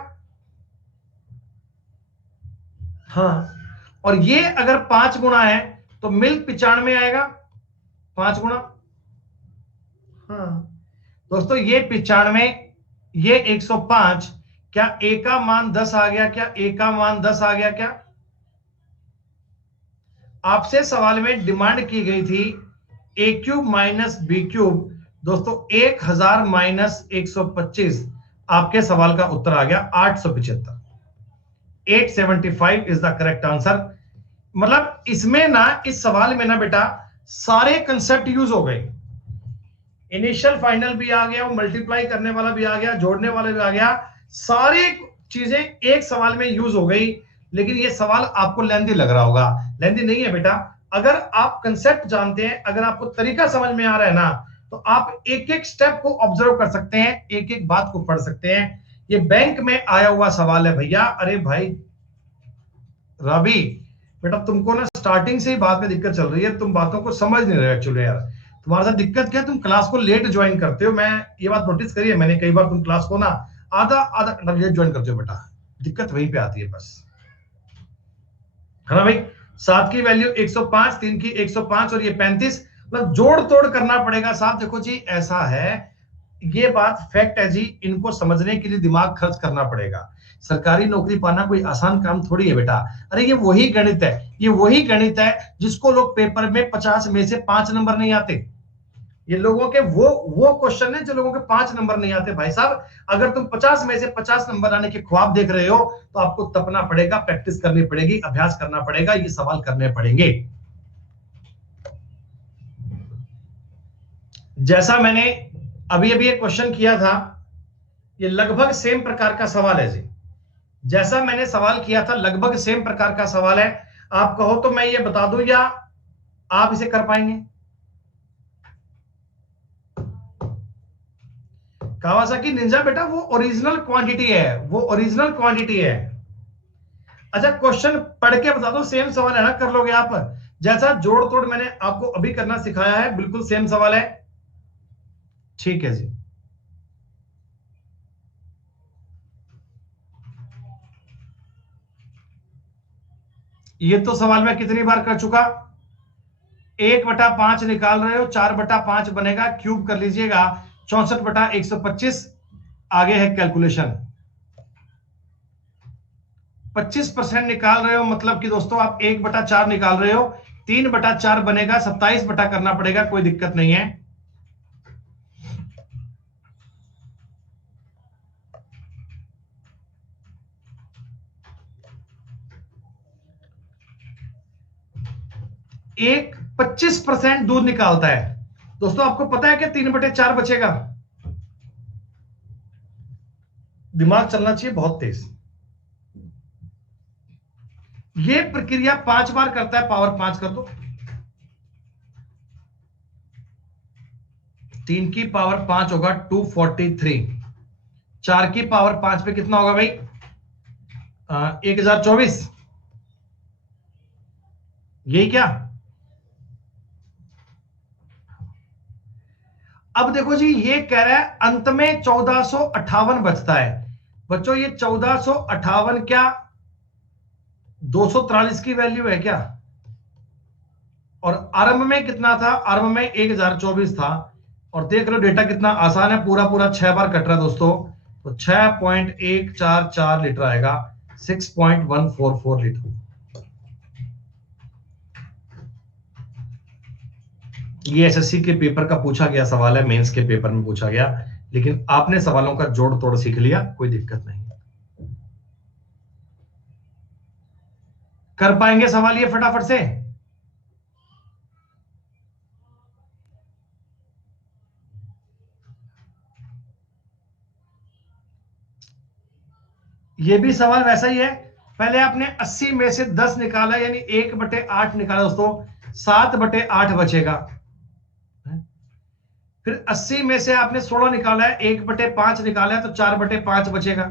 हाँ। और ये अगर 5 गुना है तो मिल्क 95 आएगा, 5 गुना। हाँ दोस्तों, ये 95, ये 105, क्या ए का मान 10 आ गया? क्या ए का मान 10 आ गया? क्या आपसे सवाल में डिमांड की गई थी ए क्यूब माइनस बी क्यूब, दोस्तों 1000 माइनस 125, आपके सवाल का उत्तर आ गया 875। 875 इज द करेक्ट आंसर। मतलब इसमें ना, इस सवाल में ना बेटा सारे कंसेप्ट यूज हो गए। इनिशियल फाइनल भी आ गया, मल्टीप्लाई करने वाला भी आ गया, जोड़ने वाला भी आ गया, सारी चीजें एक सवाल में यूज हो गई। लेकिन ये सवाल आपको लेंदी लग रहा होगा, लेंदी नहीं है बेटा। अगर आप कंसेप्ट जानते हैं, अगर आपको तरीका समझ में आ रहा है ना, तो आप एक एक स्टेप को ऑब्जर्व कर सकते हैं, एक एक बात को पढ़ सकते हैं। ये बैंक में आया हुआ सवाल है भैया। अरे भाई रवि बेटा, तुमको ना स्टार्टिंग से ही बात में दिक्कत चल रही है, तुम बातों को समझ नहीं रहे एक्चुअली यार। तुम्हारे साथ दिक्कत क्या है, तुम क्लास को लेट ज्वाइन करते हो। मैं ये बात नोटिस करी है मैंने कई बार, तुम क्लास को ना आधा आधा घंटा लेट ज्वाइन करते हो बेटा। दिक्कत वहीं पे आती है बस, है ना भाई। 7 की वैल्यू 105, 3 की 105 और ये 35, मतलब जोड़ तोड़ करना पड़ेगा साहब। देखो जी ऐसा है, ये बात फैक्ट है जी, इनको समझने के लिए दिमाग खर्च करना पड़ेगा। सरकारी नौकरी पाना कोई आसान काम थोड़ी है बेटा। अरे ये वही गणित है, ये वही गणित है जिसको लोग पेपर में 50 में से 5 नंबर नहीं आते। ये लोगों के वो क्वेश्चन है जो लोगों के 5 नंबर नहीं आते भाई साहब। अगर तुम 50 में से 50 नंबर आने के ख्वाब देख रहे हो, तो आपको तपना पड़ेगा, प्रैक्टिस करनी पड़ेगी, अभ्यास करना पड़ेगा, ये सवाल करने पड़ेंगे। जैसा मैंने अभी अभी एक क्वेश्चन किया था, ये लगभग सेम प्रकार का सवाल है जी। जैसा मैंने सवाल किया था लगभग सेम प्रकार का सवाल है। आप कहो तो मैं ये बता दूं, या आप इसे कर पाएंगे? कावासाकी निंजा बेटा वो ओरिजिनल क्वांटिटी है, वो ओरिजिनल क्वांटिटी है। अच्छा क्वेश्चन पढ़ के बता दो, सेम सवाल है ना, कर लोगे आप? जैसा जोड़ तोड़ मैंने आपको अभी करना सिखाया है, बिल्कुल सेम सवाल है। ठीक है जी। ये तो सवाल मैं कितनी बार कर चुका। 1/5 निकाल रहे हो, 4/5 बनेगा, क्यूब कर लीजिएगा, 64/125। आगे है कैलकुलेशन। 25% निकाल रहे हो, मतलब कि दोस्तों आप 1/4 निकाल रहे हो, 3/4 बनेगा, 27 बटा करना पड़ेगा, कोई दिक्कत नहीं है। एक 25% दूध निकालता है दोस्तों। आपको पता है कि 3/4 बचेगा? दिमाग चलना चाहिए बहुत तेज। ये प्रक्रिया 5 बार करता है, पावर 5 कर दो। 3 की पावर 5 होगा 243। 4 की पावर 5 पे कितना होगा भाई? 1024। यही क्या? अब देखो जी, ये कह रहा है अंत में 1458 बचता है। बच्चों ये 1458 क्या 243 की वैल्यू है क्या? और आरंभ में कितना था? आरंभ में 1024 था। और देख लो डेटा कितना आसान है, पूरा पूरा 6 बार कट रहा है दोस्तों। तो 6.144 लीटर आएगा, 6.144 लीटर। ये एसएससी के पेपर का पूछा गया सवाल है, मेंस के पेपर में पूछा गया, लेकिन आपने सवालों का जोड़ तोड़ सीख लिया, कोई दिक्कत नहीं। कर पाएंगे सवाल ये फटाफट से? ये भी सवाल वैसा ही है। पहले आपने 80 में से 10 निकाला, यानी 1/8 निकाला दोस्तों, 7/8 बचेगा। फिर 80 में से आपने 16 निकाला है, 1/5 निकाला है, तो 4/5 बचेगा।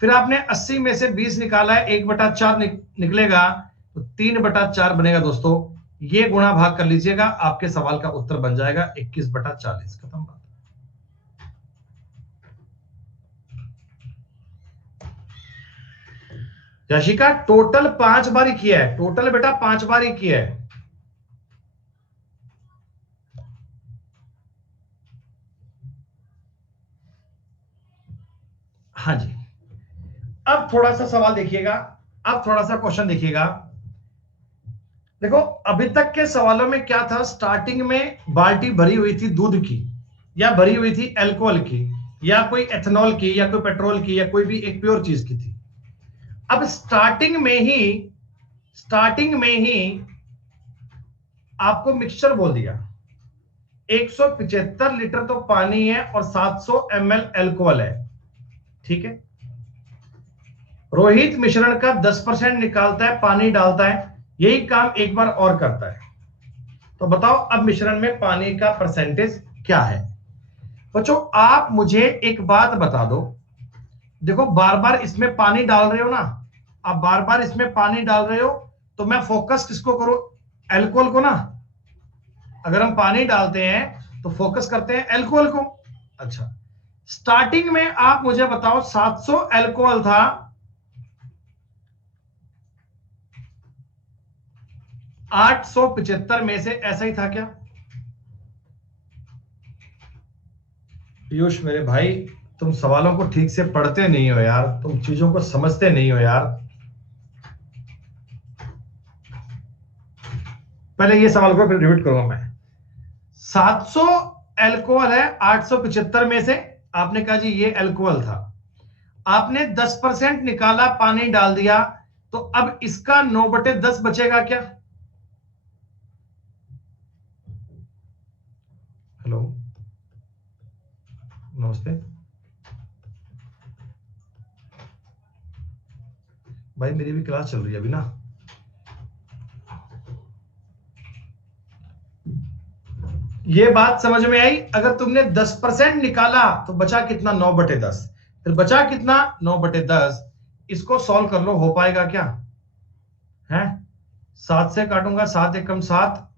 फिर आपने 80 में से 20 निकाला है, 1/4 निकलेगा, तो 3/4 बनेगा दोस्तों। ये गुणा भाग कर लीजिएगा, आपके सवाल का उत्तर बन जाएगा 21/40। खत्म बात। यशिका टोटल 5 बार ही किया है, टोटल बेटा 5 बार ही किया है। हाँ जी। अब थोड़ा सा सवाल देखिएगा, अब थोड़ा सा क्वेश्चन देखिएगा। देखो अभी तक के सवालों में क्या था, स्टार्टिंग में बाल्टी भरी हुई थी दूध की, या भरी हुई थी अल्कोहल की, या कोई एथेनॉल की, या कोई पेट्रोल की, या कोई भी एक प्योर चीज की थी। अब स्टार्टिंग में ही आपको मिक्सचर बोल दिया। 175 लीटर तो पानी है और 700 ml अल्कोहल है, ठीक है। रोहित मिश्रण का 10% निकालता है, पानी डालता है, यही काम एक बार और करता है। तो बताओ अब मिश्रण में पानी का परसेंटेज क्या है। बच्चों आप मुझे एक बात बता दो, देखो बार बार इसमें पानी डाल रहे हो ना, आप बार बार इसमें पानी डाल रहे हो, तो मैं फोकस किसको करूं, अल्कोहल को ना। अगर हम पानी डालते हैं तो फोकस करते हैं अल्कोहल को। अच्छा, स्टार्टिंग में आप मुझे बताओ 700 अल्कोहल था, 875 में से ऐसा ही था क्या? पीयूष मेरे भाई, तुम सवालों को ठीक से पढ़ते नहीं हो यार, तुम चीजों को समझते नहीं हो यार। पहले ये सवाल को फिर रिपीट करूंगा मैं। 700 अल्कोहल है 875 में से, आपने कहा जी ये अल्कोहल था, आपने 10% निकाला, पानी डाल दिया, तो अब इसका 9/10 बचेगा क्या? हेलो, नमस्ते भाई, मेरी भी क्लास चल रही है अभी ना। ये बात समझ में आई? अगर तुमने 10% निकाला तो बचा कितना, 9/10, फिर बचा कितना, 9/10। इसको सॉल्व कर लो, हो पाएगा क्या है? 7 से काटूंगा, 7 एकम 7,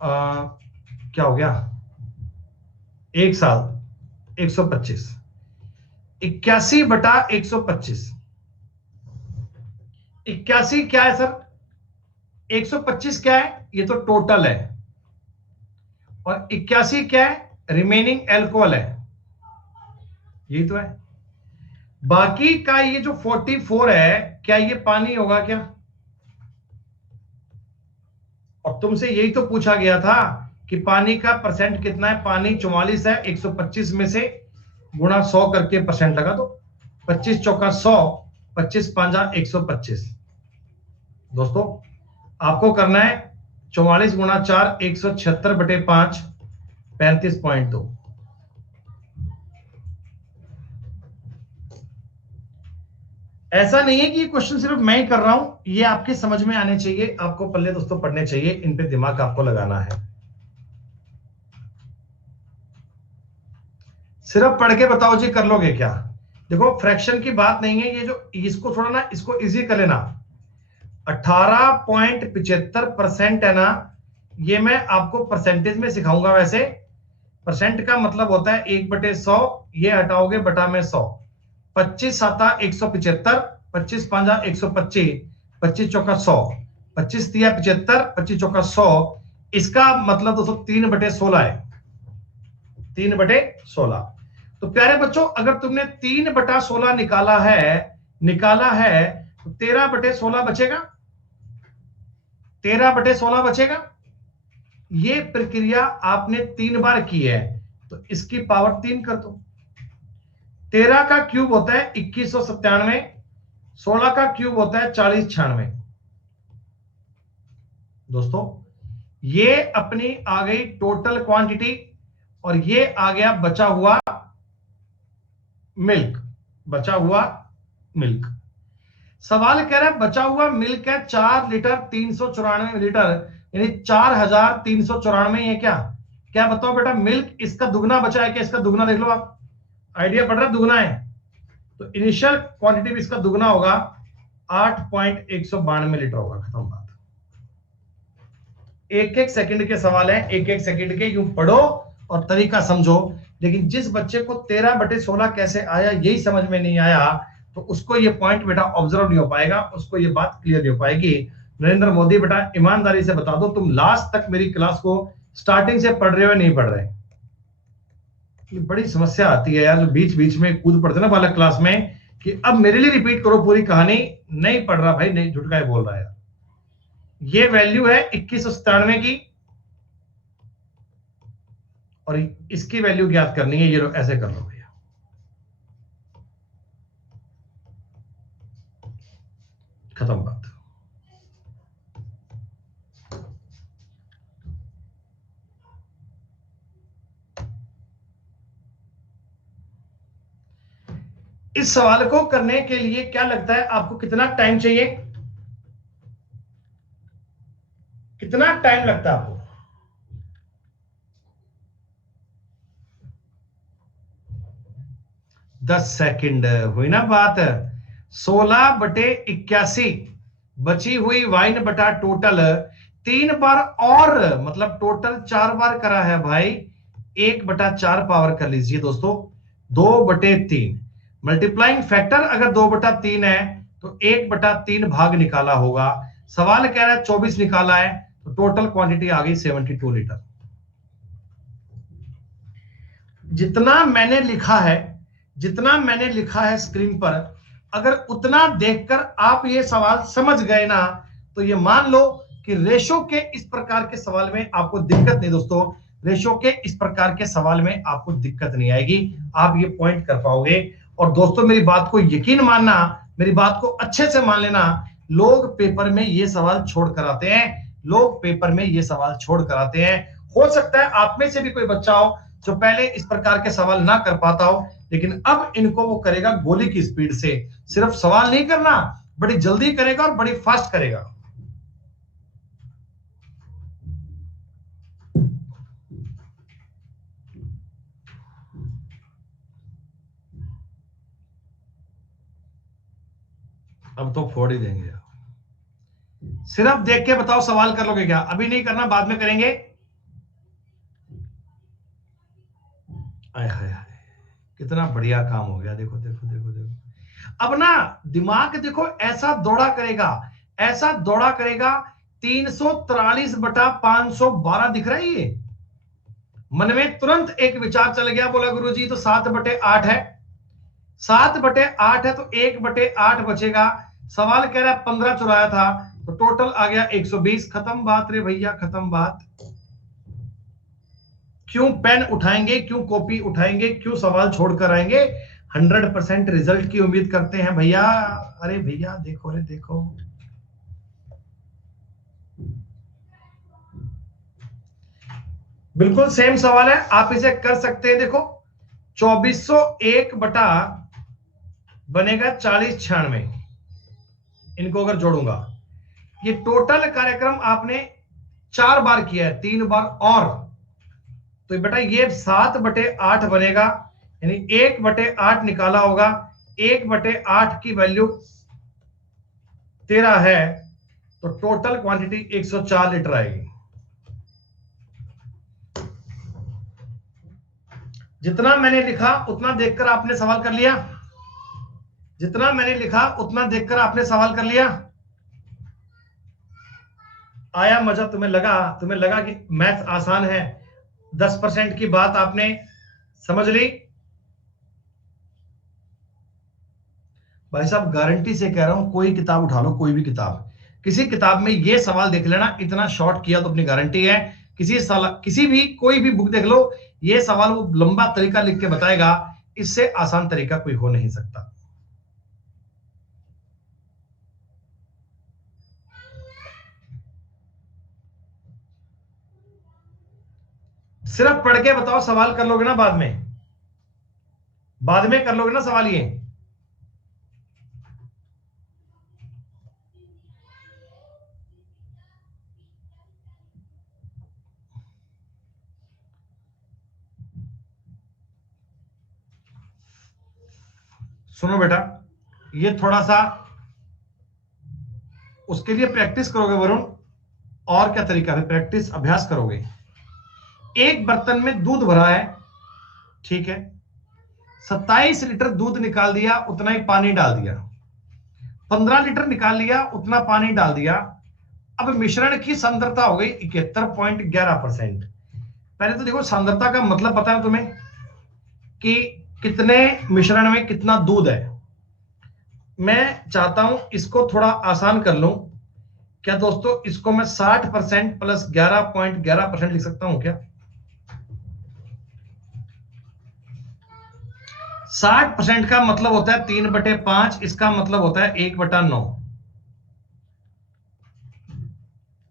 क्या हो गया, 1/7, 125, 81/125। 81 क्या है सर, 125 क्या है, ये तो टोटल है, और 81 क्या है, रिमेनिंग अल्कोहल है, यही तो है। बाकी का ये जो 44 है, क्या ये पानी होगा क्या? और तुमसे यही तो पूछा गया था कि पानी का परसेंट कितना है, पानी 44 है, 125 में से गुणा 100 करके परसेंट लगा दो, 25 चौका 100, 25 5 125। दोस्तों आपको करना है 44 गुणा 4, 176/5, 35.2। ऐसा नहीं है कि ये क्वेश्चन सिर्फ मैं ही कर रहा हूं, ये आपके समझ में आने चाहिए, आपको पल्ले दोस्तों पढ़ने चाहिए, इन पे दिमाग आपको लगाना है। सिर्फ पढ़ के बताओ जी कर लोगे क्या? देखो फ्रैक्शन की बात नहीं है, ये जो इसको थोड़ा ना, इसको इजी कर लेना। 18.75% है ना, ये मैं आपको परसेंटेज में सिखाऊंगा। वैसे परसेंट का मतलब होता है 1/100, ये हटाओगे बटा में 100, 25 7 175, 25 5 125, 25 चौका 100, 25 3 75, 25 चौका 100, इसका मतलब दोस्तों 3/16 है, 3/16। तो प्यारे बच्चों अगर तुमने 3/16 निकाला है तो 13/16 बचेगा, 13/16 बचेगा। ये प्रक्रिया आपने 3 बार की है, तो इसकी पावर 3 कर दो। 13 का क्यूब होता है 2197, 16 का क्यूब होता है 4096। दोस्तों ये अपनी आ गई टोटल क्वांटिटी, और ये आ गया बचा हुआ मिल्क, बचा हुआ मिल्क। सवाल कह रहा है बचा हुआ मिल्क है 4 लीटर 394 मिलीलीटर, यानी 4394 है क्या? क्या बताओ बेटा, मिल्क इसका दुगना बचा है क्या? इसका दुगना देख लो आप, आइडिया पड़ रहा है, दुगना है। तो इनिशियल क्वांटिटी भी इसका दुगना होगा, 8.192 लीटर होगा। खत्म बात। एक एक सेकंड के सवाल है, एक एक सेकंड के, यूं पढ़ो और तरीका समझो। लेकिन जिस बच्चे को 13/16 कैसे आया यही समझ में नहीं आया, तो उसको ये पॉइंट बेटा ऑब्जर्व नहीं हो पाएगा, उसको ये बात क्लियर नहीं हो पाएगी। नरेंद्र मोदी बेटा ईमानदारी से बता दो, तुम लास्ट तक मेरी क्लास को स्टार्टिंग से पढ़ रहे हो नहीं पढ़ रहे? ये बड़ी समस्या आती है यार, जो बीच बीच में कूद पड़ते ना बालक क्लास में, कि अब मेरे लिए रिपीट करो पूरी कहानी। नहीं पढ़ रहा भाई, नहीं, झुटका बोल रहा है यार। ये वैल्यू है 2197 की, और इसकी वैल्यू ज्ञात करनी है। ये ऐसे कर लो भैया, खत्म बात। इस सवाल को करने के लिए क्या लगता है आपको, कितना टाइम चाहिए? कितना टाइम लगता है आपको? 10 सेकंड हुई ना बात। 16/81 बची हुई वाइन बटा टोटल 3 बार, और मतलब टोटल 4 बार करा है भाई। 1/4 पावर कर लीजिए दोस्तों, 2/3 मल्टीप्लाइंग फैक्टर अगर 2/3 है तो 1/3 भाग निकाला होगा। सवाल कह रहा है 24 निकाला है, तो टोटल क्वांटिटी आ गई 72 लीटर। जितना मैंने लिखा है, जितना मैंने लिखा है स्क्रीन पर, अगर उतना देखकर आप ये सवाल समझ गए ना, तो ये मान लो कि रेशो के इस प्रकार के सवाल में आपको दिक्कत नहीं दोस्तों। रेशो के इस प्रकार के सवाल में आपको दिक्कत नहीं आएगी, आप ये पॉइंट कर पाओगे। और दोस्तों मेरी बात को यकीन मानना, मेरी बात को अच्छे से मान लेना, लोग पेपर में ये सवाल छोड़ कर आते हैं, लोग पेपर में ये सवाल छोड़ कर आते हैं। हो सकता है आप में से भी कोई बच्चा हो जो पहले इस प्रकार के सवाल ना कर पाता हो, लेकिन अब इनको वो करेगा गोली की स्पीड से। सिर्फ सवाल नहीं करना, बड़ी जल्दी करेगा और बड़ी फास्ट करेगा। अब तो फोड़ ही देंगे। सिर्फ देख के बताओ सवाल कर लोगे क्या? अभी नहीं करना, बाद में करेंगे। आय हाय हाय, कितना बढ़िया काम हो गया। देखो देखो देखो देखो, अब ना दिमाग देखो ऐसा दौड़ा करेगा, ऐसा दौड़ा करेगा। 343/512 दिख रहा है ये। मन में तुरंत एक विचार चल गया, बोला गुरुजी तो 7/8 है। 7/8 है तो 1/8 बचेगा। सवाल कह रहा है 15 चुराया था, तो टोटल आ गया 120। खत्म बात रे भैया, खत्म बात। क्यों पेन उठाएंगे, क्यों कॉपी उठाएंगे, क्यों सवाल छोड़कर आएंगे? 100% रिजल्ट की उम्मीद करते हैं भैया। अरे भैया देखो रे देखो, बिल्कुल सेम सवाल है, आप इसे कर सकते हैं। देखो 2401 बटा बनेगा 4096, इनको अगर जोड़ूंगा, ये टोटल कार्यक्रम आपने 4 बार किया है, 3 बार और, तो बेटा ये 7/8 बनेगा, यानी 1/8 निकाला होगा। 1/8 की वैल्यू 13 है, तो टोटल क्वांटिटी 104 लीटर आएगी। जितना मैंने लिखा उतना देखकर आपने सवाल कर लिया? जितना मैंने लिखा उतना देखकर आपने सवाल कर लिया? आया मजा? तुम्हें लगा कि मैथ आसान है? 10% की बात आपने समझ ली? भाई साहब गारंटी से कह रहा हूं, कोई किताब उठा लो, कोई भी किताब, किसी किताब में ये सवाल देख लेना, इतना शॉर्ट किया तो अपनी गारंटी है। किसी भी कोई भी बुक देख लो, ये सवाल वो लंबा तरीका लिख के बताएगा, इससे आसान तरीका कोई हो नहीं सकता। सिर्फ पढ़ के बताओ, सवाल कर लोगे ना बाद में? बाद में कर लोगे ना सवाल ये? सुनो बेटा, ये थोड़ा सा उसके लिए प्रैक्टिस करोगे वरुण, और क्या तरीका है, प्रैक्टिस अभ्यास करोगे। एक बर्तन में दूध भरा है, ठीक है, 27 लीटर दूध निकाल दिया, उतना ही पानी डाल दिया, 15 लीटर निकाल लिया, उतना पानी डाल दिया। अब मिश्रण की सांद्रता हो गई 71.11%। पहले तो देखो सांद्रता का मतलब पता है तुम्हें कि कितने मिश्रण में कितना दूध है। मैं चाहता हूं इसको थोड़ा आसान कर लूं। क्या दोस्तों, इसको मैं 60% प्लस 11.11% लिख सकता हूं क्या? 60% का मतलब होता है 3/5, इसका मतलब होता है 1/9।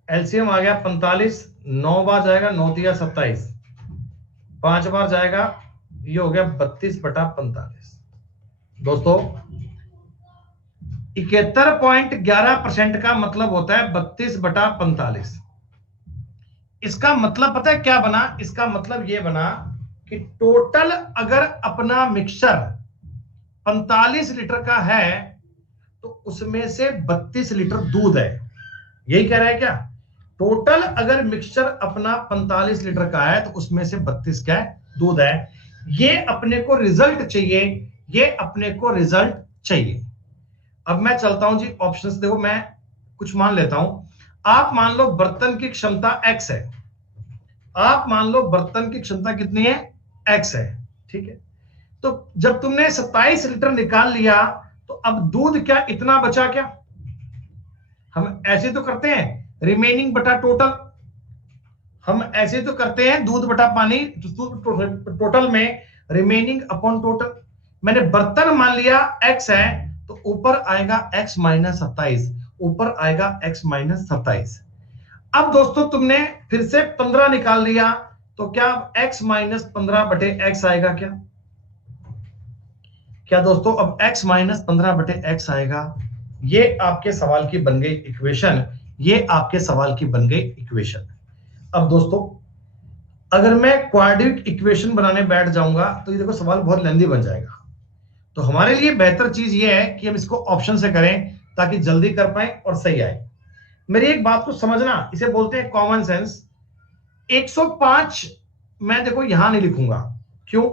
एलसीएम आ गया 45, 9 बार जाएगा 9 तिया 27, 5 बार जाएगा, ये हो गया 32/45। दोस्तों 71.11% का मतलब होता है 32/45। इसका मतलब पता है क्या बना? इसका मतलब यह बना कि टोटल अगर अपना मिक्सचर 45 लीटर का है तो उसमें से 32 लीटर दूध है। यही कह रहा है क्या? टोटल अगर मिक्सचर अपना 45 लीटर का है तो उसमें से 32 क्या है? दूध है। ये अपने को रिजल्ट चाहिए, ये अपने को रिजल्ट चाहिए। अब मैं चलता हूं जी ऑप्शंस, देखो मैं कुछ मान लेता हूं। आप मान लो बर्तन की क्षमता x है, आप मान लो बर्तन की क्षमता कितनी है? x है, ठीक है। तो जब तुमने 27 लीटर निकाल लिया तो अब दूध क्या इतना बचा क्या? हम ऐसे तो करते हैं रिमेनिंग बटा टोटल, हम ऐसे तो करते हैं दूध बटा पानी, टोटल में रिमेनिंग अपॉन टोटल। मैंने बर्तन मान लिया x है तो ऊपर आएगा x माइनस 27, ऊपर आएगा x माइनस 27। अब दोस्तों तुमने फिर से 15 निकाल लिया तो क्या x माइनस 15/x आएगा क्या? क्या दोस्तों अब x माइनस 15/x आएगा? ये आपके सवाल की बन गई इक्वेशन, ये आपके सवाल की बन गई इक्वेशन। अब दोस्तों अगर मैं क्वाड्रेटिक इक्वेशन बनाने बैठ जाऊंगा तो ये देखो सवाल बहुत लेंथी बन जाएगा। तो हमारे लिए बेहतर चीज ये है कि हम इसको ऑप्शन से करें ताकि जल्दी कर पाए और सही आए। मेरी एक बात को समझना, इसे बोलते हैं कॉमन सेंस। 105 मैं देखो यहां नहीं लिखूंगा, क्यों?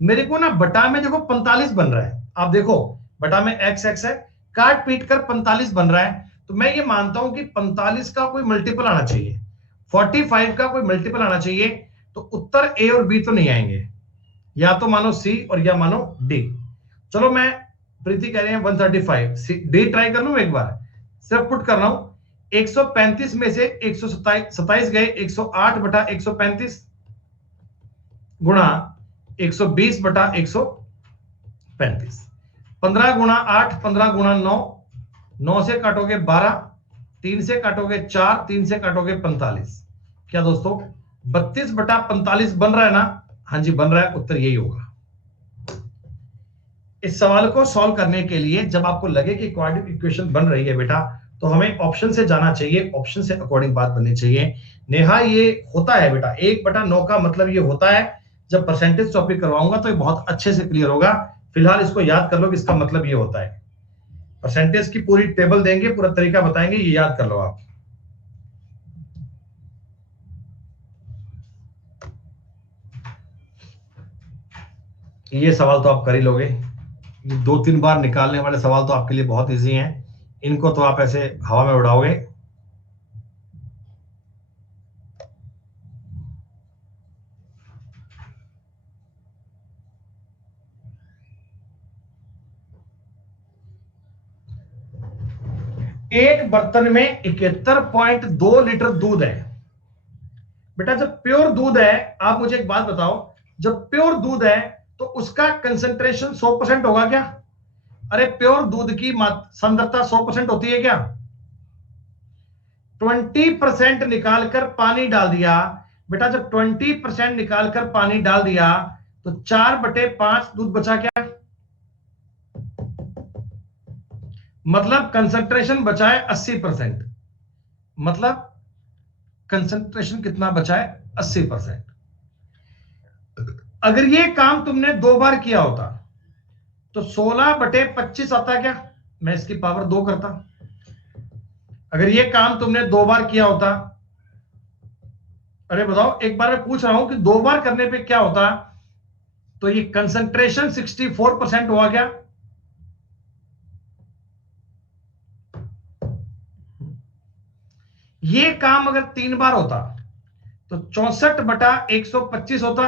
मेरे को ना बटा में देखो 45 बन रहा है, आप देखो बटा में x x है, काट पीट कर 45 बन रहा है। तो मैं ये मानता हूं कि 45 का कोई मल्टीपल आना चाहिए, 45 का कोई मल्टीपल आना चाहिए। तो उत्तर ए और बी तो नहीं आएंगे, या तो मानो सी और या मानो डी। चलो मैं, प्रीति कह रहे हैं 135, डी ट्राई कर लूं एक बार, सिर्फ पुट कर रहा हूं। 135 में से 127 गए, 108/135 गुणा 120/135, 15 गुणा 8, 15 गुणा 9, 9 से काटोगे 12, 3 से काटोगे 4, 3 से काटोगे 45। क्या दोस्तों 32/45 बन रहा है ना? हाँ जी बन रहा है, उत्तर यही होगा। इस सवाल को सॉल्व करने के लिए जब आपको लगे कि क्वाड्रेटिक इक्वेशन बन रही है बेटा, तो हमें ऑप्शन से जाना चाहिए, ऑप्शन से अकॉर्डिंग बात बननी चाहिए। नेहा ये होता है बेटा 1/9 का मतलब ये होता है। जब परसेंटेज टॉपिक करवाऊंगा तो ये बहुत अच्छे से क्लियर होगा। फिलहाल इसको याद कर लो कि इसका मतलब ये होता है। परसेंटेज की पूरी टेबल देंगे, पूरा तरीका बताएंगे, ये याद कर लो आप। ये सवाल तो आप कर ही लोगे, ये 2-3 बार निकालने वाले सवाल तो आपके लिए बहुत इजी हैं, इनको तो आप ऐसे हवा में उड़ाओगे। एक बर्तन में 71.2 लीटर दूध है। बेटा जब प्योर दूध है, आप मुझे एक बात बताओ, जब प्योर दूध है तो उसका कंसेंट्रेशन 100% होगा क्या? अरे प्योर दूध की सांद्रता 100% होती है क्या? 20% निकालकर पानी डाल दिया। बेटा जब 20% निकालकर पानी डाल दिया तो 4/5 दूध बचा क्या? मतलब कंसंट्रेशन बचा है 80%। मतलब कंसंट्रेशन कितना बचा है? 80%। अगर ये काम तुमने 2 बार किया होता, तो 16/25 आता है क्या? मैं इसकी पावर 2 करता। अगर ये काम तुमने 2 बार किया होता, अरे बताओ, एक बार मैं पूछ रहा हूं कि 2 बार करने पे क्या होता, तो ये कंसंट्रेशन 64% हुआ क्या? ये काम अगर 3 बार होता तो 64/125 होता।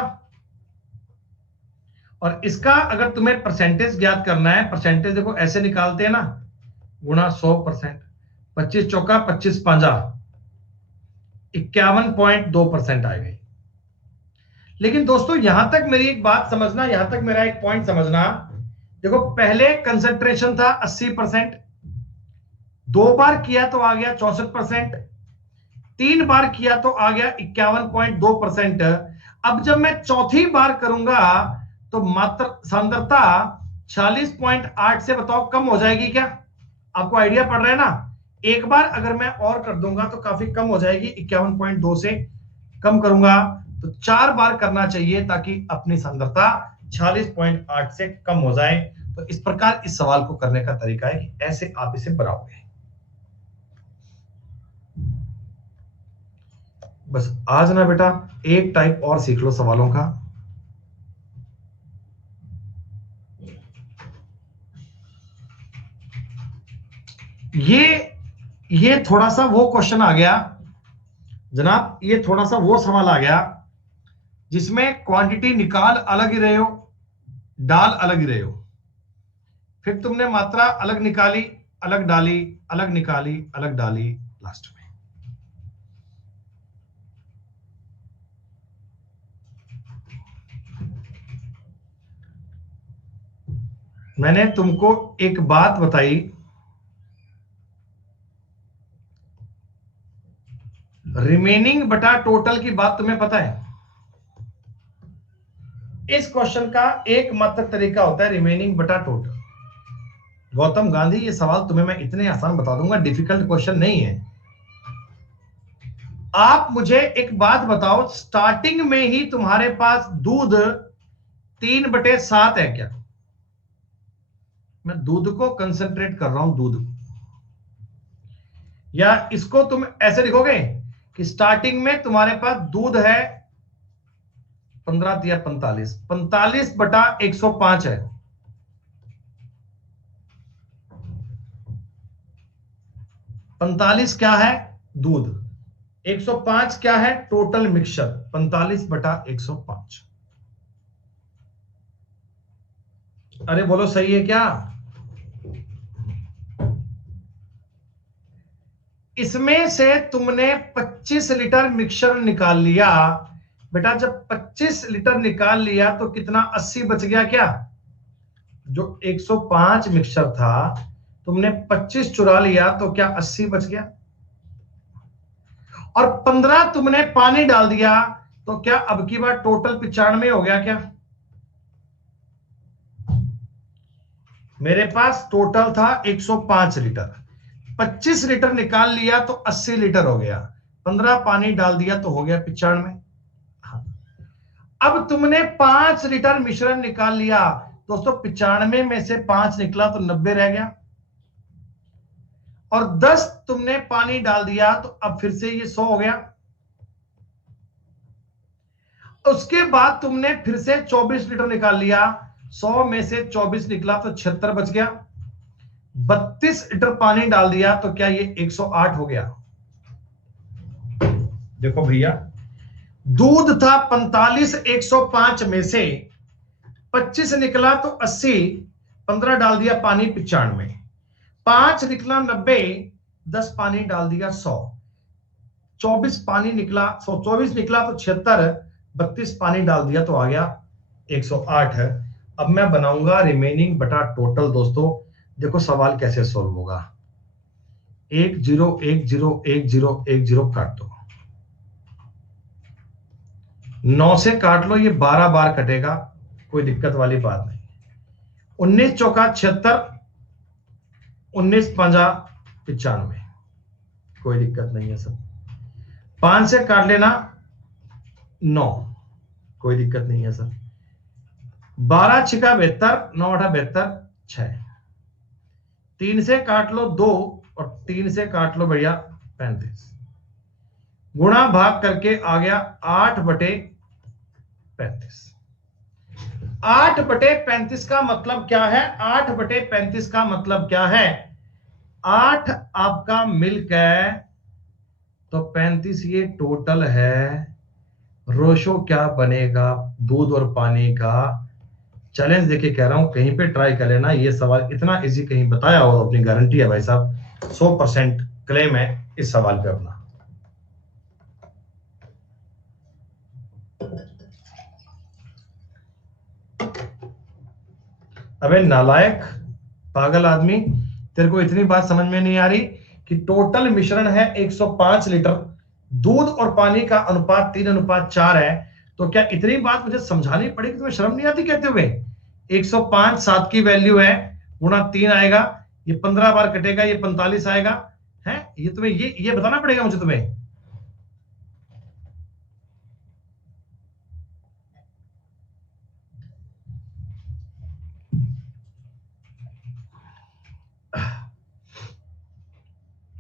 और इसका अगर तुम्हें परसेंटेज ज्ञात करना है, परसेंटेज देखो ऐसे निकालते हैं ना, गुणा 100%, 25 चौका 25 पांजा, 51.2% आएगा। लेकिन दोस्तों यहां तक मेरी एक बात समझना, यहां तक मेरा एक पॉइंट समझना। देखो पहले कंसंट्रेशन था 80%, 2 बार किया तो आ गया 64%, 3 बार किया तो आ गया 51.2%। अब जब मैं चौथी बार करूंगा तो मात्र सांद्रता 46.8 से बताओ कम हो जाएगी क्या? आपको आइडिया पड़ रहा है ना? एक बार अगर मैं और कर दूंगा तो काफी कम हो जाएगी, 51.2 से कम करूंगा तो 4 बार करना चाहिए ताकि अपनी सांद्रता 46.8 से कम हो जाए। तो इस प्रकार इस सवाल को करने का तरीका है कि ऐसे आप इसे बनाओगे। बस आज ना बेटा एक टाइप और सीख लो सवालों का। ये थोड़ा सा वो क्वेश्चन आ गया जनाब, ये थोड़ा सा वो सवाल आ गया जिसमें क्वांटिटी निकाल अलग ही रहे हो, डाल अलग ही रहे हो, फिर तुमने मात्रा अलग निकाली, अलग डाली, अलग निकाली, अलग डाली लास्ट में। मैंने तुमको एक बात बताई, रिमेनिंग बटा टोटल की बात तुम्हें पता है? इस क्वेश्चन का एकमात्र तरीका होता है रिमेनिंग बटा टोटल। गौतम गांधी, ये सवाल तुम्हें मैं इतने आसान बता दूंगा, डिफिकल्ट क्वेश्चन नहीं है। आप मुझे एक बात बताओ, स्टार्टिंग में ही तुम्हारे पास दूध 3/7 है क्या? मैं दूध को कंसंट्रेट कर रहा हूं, दूध को। या इसको तुम ऐसे लिखोगे कि स्टार्टिंग में तुम्हारे पास दूध है 15 या 45, 45/105 है। 45 क्या है? दूध। 105 क्या है? Total mixture. 45/105। अरे बोलो सही है क्या? इसमें से तुमने 25 लीटर मिक्सचर निकाल लिया बेटा। जब 25 लीटर निकाल लिया तो कितना? 80 बच गया क्या? जो 105 मिक्सचर था तुमने 25 चुरा लिया तो क्या 80 बच गया? और 15 तुमने पानी डाल दिया तो क्या अब की बार टोटल 95 हो गया क्या? मेरे पास टोटल था 105 लीटर, 25 लीटर निकाल लिया तो 80 लीटर हो गया, 15 पानी डाल दिया तो हो गया 95। अब तुमने 5 लीटर मिश्रण निकाल लिया दोस्तों, 95 में से 5 निकला तो 90 रह गया, और 10 तुमने पानी डाल दिया तो अब फिर से ये 100 हो गया। उसके बाद तुमने फिर से 24 लीटर निकाल लिया, 100 में से 24 निकला तो 76 बच गया। 32 लीटर पानी डाल दिया तो क्या ये 108 हो गया? देखो भैया, दूध था 45, 105 में से 25 निकला तो 80, 15 डाल दिया पानी 95, 5 निकला 90, 10 पानी डाल दिया 100, 24 पानी निकला 124 निकला तो 76, 32 पानी डाल दिया तो आ गया 108 है। अब मैं बनाऊंगा रिमेनिंग बटा टोटल। दोस्तों देखो सवाल कैसे सॉल्व होगा। 1 0 1 0 1 0 1 0 काट दो, 9 से काट लो, ये 12 बार कटेगा, कोई दिक्कत वाली बात नहीं। 19 चौका 76, 19 पंजा 95, कोई दिक्कत नहीं है सर। 5 से काट लेना 9, कोई दिक्कत नहीं है सर। 12 छिका 72, 9 8 72, 6। 3 से काट लो 2 और 3 से काट लो भैया 35। गुणा भाग करके आ गया 8/35। 8/35 का मतलब क्या है? 8/35 का मतलब क्या है? 8 आपका मिल्क है, तो 35 ये टोटल है। रोशो क्या बनेगा? दूध और पानी का। चैलेंज देके कह रहा हूं, कहीं पे ट्राई कर लेना। ये सवाल इतना इजी कहीं बताया हो, अपनी गारंटी है भाई साहब, 100% क्लेम है इस सवाल पे अपना। अबे नालायक पागल आदमी, तेरे को इतनी बात समझ में नहीं आ रही कि टोटल मिश्रण है 105 लीटर, दूध और पानी का अनुपात 3:4 है। तो क्या इतनी बात मुझे समझानी पड़ेगी? तुम्हें शर्म नहीं आती कहते हुए? 105 7 की वैल्यू है, गुणा 3 आएगा, ये 15 बार कटेगा, ये 45 आएगा। है ये तुम्हें ये बताना पड़ेगा मुझे तुम्हें?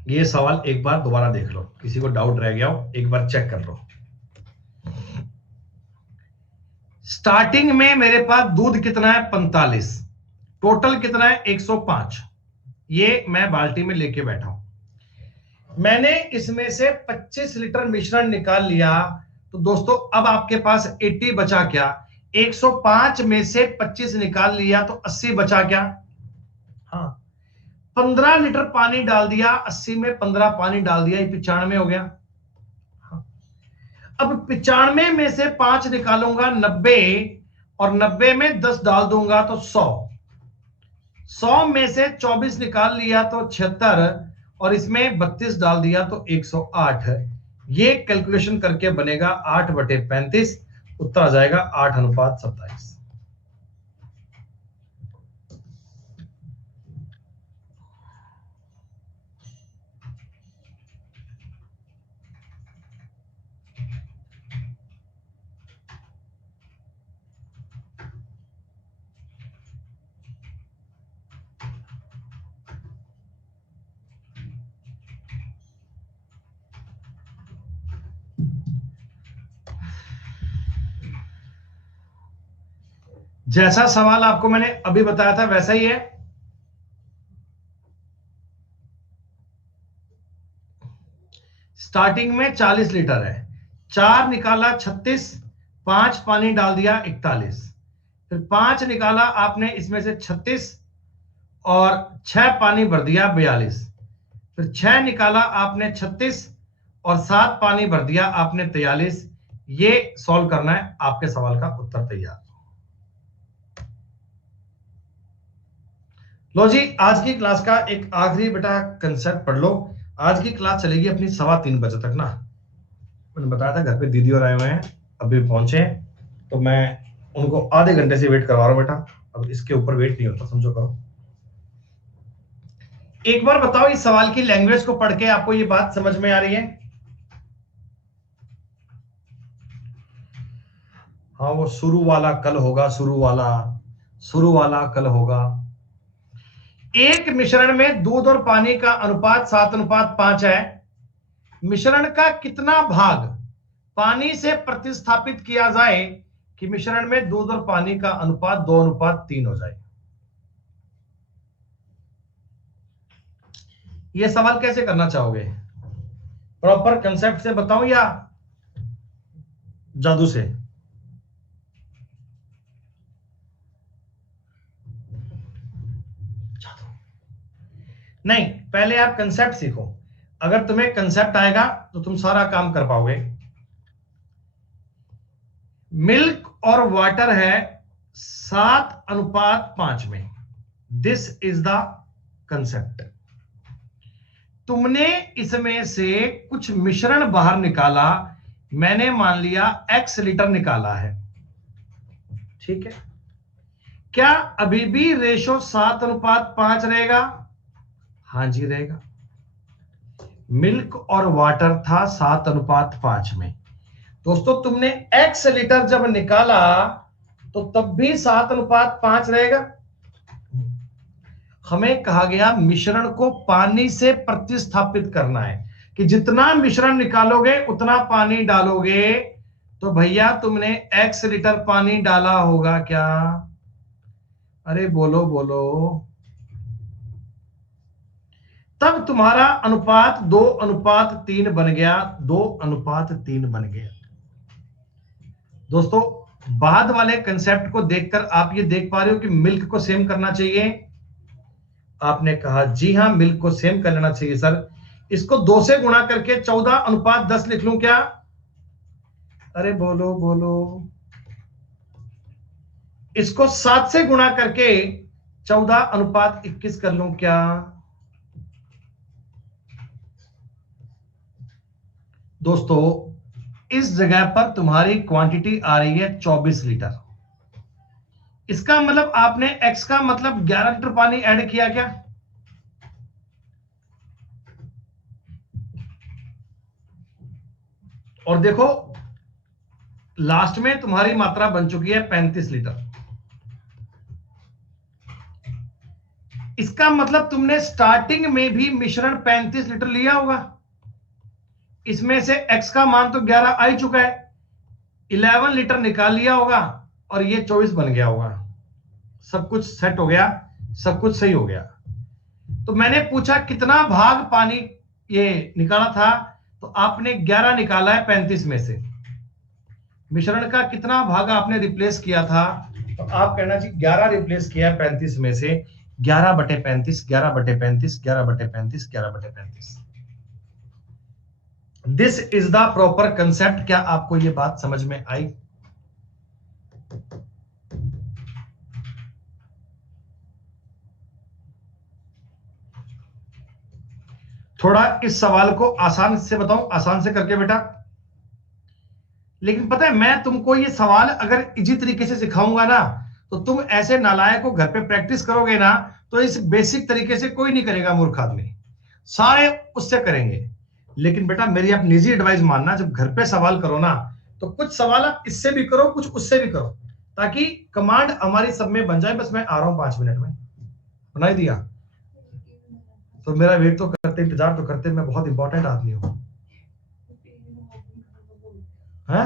ये सवाल एक बार दोबारा देख लो, किसी को डाउट रह गया हो एक बार चेक कर लो। स्टार्टिंग में मेरे पास दूध कितना है? 45। टोटल कितना है? 105। ये मैं बाल्टी में लेके बैठा हूं, मैंने इसमें से 25 लीटर मिश्रण निकाल लिया। तो दोस्तों अब आपके पास 80 बचा क्या? 105 में से 25 निकाल लिया तो 80 बचा क्या? हाँ, 15 लीटर पानी डाल दिया, 80 में 15 पानी डाल दिया, ये 95 हो गया। हाँ। अब 95 में से 5 निकालूंगा 90, और 90 में 10 डाल दूंगा तो 100। 100 में से 24 निकाल लिया तो 76, और इसमें 32 डाल दिया तो 108। ये कैलकुलेशन करके बनेगा 8/35। उत्तर आ जाएगा 8:27। जैसा सवाल आपको मैंने अभी बताया था वैसा ही है। स्टार्टिंग में 40 लीटर है, 4 निकाला 36, 5 पानी डाल दिया 41, फिर 5 निकाला आपने इसमें से 36, और 6 पानी भर दिया 42, फिर 6 निकाला आपने 36, और 7 पानी भर दिया आपने 43। ये सॉल्व करना है, आपके सवाल का उत्तर तैयार। लो जी, आज की क्लास का एक आखिरी बेटा कंसेप्ट पढ़ लो। आज की क्लास चलेगी अपनी 3:15 तक ना। मैंने बताया था घर पे दीदी और आए हुए हैं, अभी पहुंचे हैं, तो मैं उनको आधे घंटे से वेट करवा रहा हूं बेटा। अब इसके ऊपर वेट नहीं होता, समझो करो। एक बार बताओ, इस सवाल की लैंग्वेज को पढ़ के आपको ये बात समझ में आ रही है? हाँ, वो शुरू वाला कल होगा, शुरू वाला कल होगा। एक मिश्रण में दूध और पानी का अनुपात 7:5 है। मिश्रण का कितना भाग पानी से प्रतिस्थापित किया जाए कि मिश्रण में दूध और पानी का अनुपात 2:3 हो जाए? यह सवाल कैसे करना चाहोगे? प्रॉपर कंसेप्ट से बताऊं या जादू से? जादू नहीं, पहले आप कंसेप्ट सीखो। अगर तुम्हें कंसेप्ट आएगा तो तुम सारा काम कर पाओगे। मिल्क और वाटर है 7:5 में। This is the concept. तुमने इसमें से कुछ मिश्रण बाहर निकाला, मैंने मान लिया x लीटर निकाला है, ठीक है? क्या अभी भी रेशो 7:5 रहेगा? हाँ जी रहेगा। मिल्क और वाटर था 7:5 में। दोस्तों तुमने x लीटर जब निकाला तो तब भी 7:5 रहेगा। हमें कहा गया मिश्रण को पानी से प्रतिस्थापित करना है कि जितना मिश्रण निकालोगे उतना पानी डालोगे। तो भैया तुमने x लीटर पानी डाला होगा क्या? अरे बोलो बोलो। तब तुम्हारा अनुपात 2:3 बन गया, 2:3 बन गया। दोस्तों बाद वाले कंसेप्ट को देखकर आप ये देख पा रहे हो कि मिल्क को सेम करना चाहिए। आपने कहा जी हां मिल्क को सेम कर लेना चाहिए सर। इसको 2 से गुणा करके 14:10 लिख लूं क्या? अरे बोलो बोलो। इसको 7 से गुणा करके 14:21 कर लूं क्या? दोस्तों इस जगह पर तुम्हारी क्वांटिटी आ रही है 24 लीटर। इसका मतलब आपने x का मतलब 11 लीटर पानी ऐड किया क्या? और देखो लास्ट में तुम्हारी मात्रा बन चुकी है 35 लीटर। इसका मतलब तुमने स्टार्टिंग में भी मिश्रण 35 लीटर लिया होगा। इसमें से x का मान तो 11 आ ही चुका है, 11 लीटर निकाल लिया होगा और ये 24 बन गया होगा। सब कुछ सेट हो गया, सब कुछ सही हो गया। तो मैंने पूछा कितना भाग पानी ये निकाला था, तो आपने 11 निकाला है 35 में से। मिश्रण का कितना भाग आपने रिप्लेस किया था, तो आप कहना चाहिए 11 रिप्लेस किया है 35 में से। 11/35, 11/35, 11/35, 11/35। This is the proper concept. क्या आपको यह बात समझ में आई? थोड़ा इस सवाल को आसान से बताऊं, आसान से करके बेटा। लेकिन पता है मैं तुमको ये सवाल अगर इजी तरीके से सिखाऊंगा ना, तो तुम ऐसे नालायक को घर पे प्रैक्टिस करोगे ना, तो इस बेसिक तरीके से कोई नहीं करेगा मूर्ख आदमी, सारे उससे करेंगे। लेकिन बेटा मेरी आप निजी एडवाइस मानना, जब घर पे सवाल करो ना, तो कुछ सवाल आप इससे भी करो, कुछ उससे भी करो, ताकि कमांड हमारी सब में बन जाए। बस मैं आ रहा हूं 5 मिनट में। बनाई दिया तो मेरा वेट तो करते, इंतजार तो करते, मैं बहुत इंपॉर्टेंट आदमी हूं। है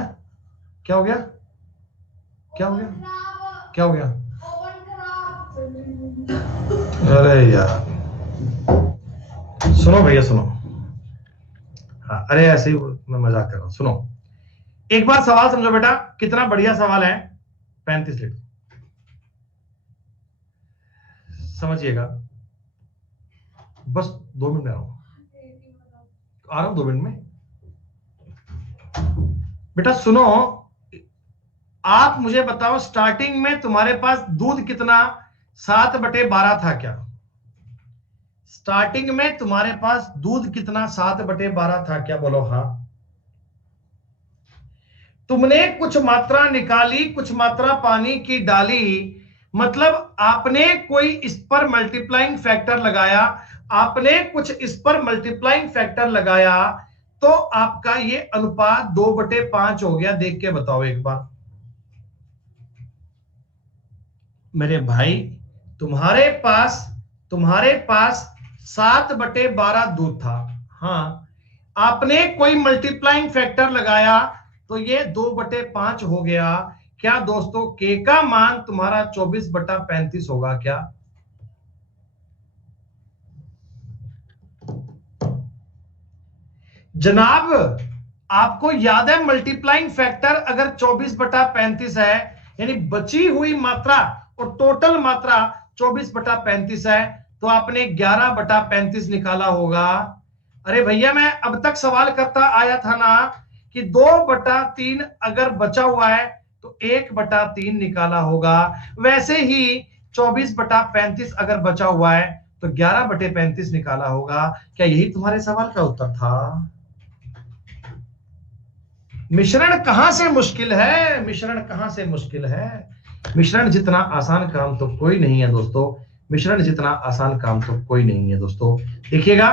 क्या हो गया? क्या हो गया? क्या हो गया? अरे यार सुनो भैया सुनो। हाँ अरे ऐसे ही मैं मजाक कर रहा हूं। सुनो एक बार सवाल समझो बेटा, कितना बढ़िया सवाल है। 35 लीटर समझिएगा। बस 2 मिनट में आ रहा हूं 2 मिनट में। बेटा सुनो, आप मुझे बताओ स्टार्टिंग में तुम्हारे पास दूध कितना 7/12 था क्या? स्टार्टिंग में तुम्हारे पास दूध कितना 7/12 था क्या? बोलो हाँ। तुमने कुछ मात्रा निकाली, कुछ मात्रा पानी की डाली, मतलब आपने कोई इस पर मल्टीप्लाइंग फैक्टर लगाया, आपने कुछ इस पर मल्टीप्लाइंग फैक्टर लगाया, तो आपका ये अनुपात 2/5 हो गया। देख के बताओ एक बार मेरे भाई। तुम्हारे पास 7/12 दूध था। हाँ आपने कोई मल्टीप्लाइंग फैक्टर लगाया तो ये 2/5 हो गया। क्या दोस्तों के का मान तुम्हारा 24/35 होगा क्या? जनाब आपको याद है मल्टीप्लाइंग फैक्टर अगर 24/35 है, यानी बची हुई मात्रा और टोटल मात्रा 24/35 है, तो आपने 11/35 निकाला होगा। अरे भैया मैं अब तक सवाल करता आया था ना कि 2/3 अगर बचा हुआ है तो 1/3 निकाला होगा। वैसे ही 24/35 अगर बचा हुआ है तो 11/35 निकाला होगा। क्या यही तुम्हारे सवाल का उत्तर था? मिश्रण कहां से मुश्किल है? मिश्रण कहां से मुश्किल है? मिश्रण जितना आसान काम तो कोई नहीं है दोस्तों। मिश्रण जितना आसान काम तो कोई नहीं है दोस्तों। देखिएगा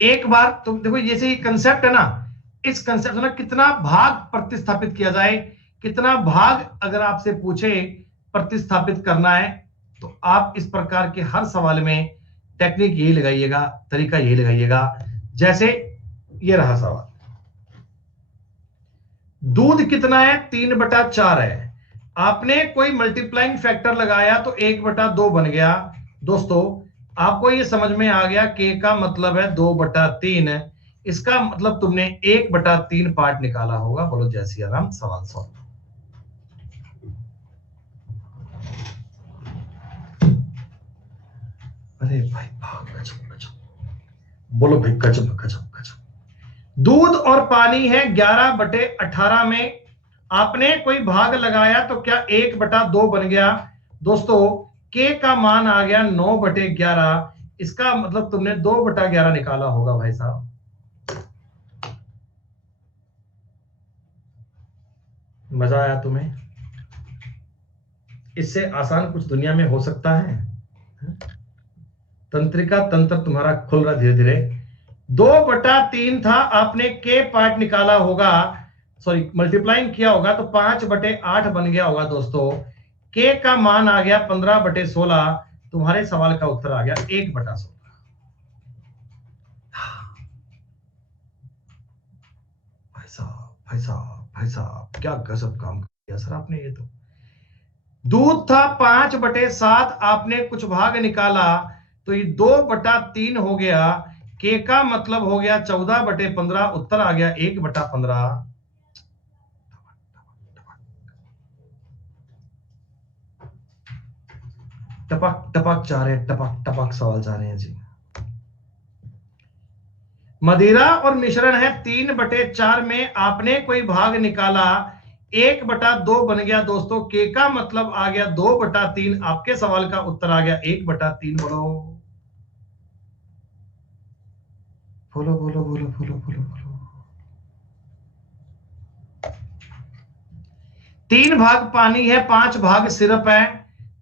एक बार तुम देखो, जैसे ये कंसेप्ट है ना, इस कंसेप्ट में कितना भाग प्रतिस्थापित किया जाए कितना भाग अगर आपसे पूछे प्रतिस्थापित करना है तो आप इस प्रकार के हर सवाल में टेक्निक यही लगाइएगा, तरीका यही लगाइएगा। जैसे ये रहा सवाल, दूध कितना है? 3/4 है। आपने कोई मल्टीप्लाइंग फैक्टर लगाया तो 1/2 बन गया। दोस्तों आपको ये समझ में आ गया, के का मतलब है 2/3, इसका मतलब तुमने 1/3 पार्ट निकाला होगा। बोलो जय सिया राम। सवाल सॉल्व। अरे भाई गजब गजब, बोलो भाई गजब गजब गजब। दूध और पानी है 11/18 में, आपने कोई भाग लगाया तो क्या 1/2 बन गया। दोस्तों के का मान आ गया 9/11, इसका मतलब तुमने 2/11 निकाला होगा भाई साहब। मजा आया तुम्हें? इससे आसान कुछ दुनिया में हो सकता है? तंत्रिका तंत्र तुम्हारा खुल रहा धीरे धीरे। 2/3 था, आपने के पार्ट निकाला होगा, सॉरी मल्टीप्लाइंग किया होगा तो 5/8 बन गया होगा। दोस्तों के का मान आ गया 15/16, तुम्हारे सवाल का उत्तर आ गया 1/16। भाई साहब भाई साहब भाई साहब, क्या गजब काम किया सर आपने। ये तो दूध था 5/7, आपने कुछ भाग निकाला तो ये 2/3 हो गया। के का मतलब हो गया 14/15, उत्तर आ गया 1/15। टपक टपक जा रहे हैं, टपक टपक सवाल जा रहे हैं जी। मदिरा और मिश्रण है 3/4 में, आपने कोई भाग निकाला 1/2 बन गया। दोस्तों के का मतलब आ गया 2/3, आपके सवाल का उत्तर आ गया 1/3। बोलो बोलो बोलो बोलो बोलो बोलो बोलो। 3 भाग पानी है 5 भाग सिरप है।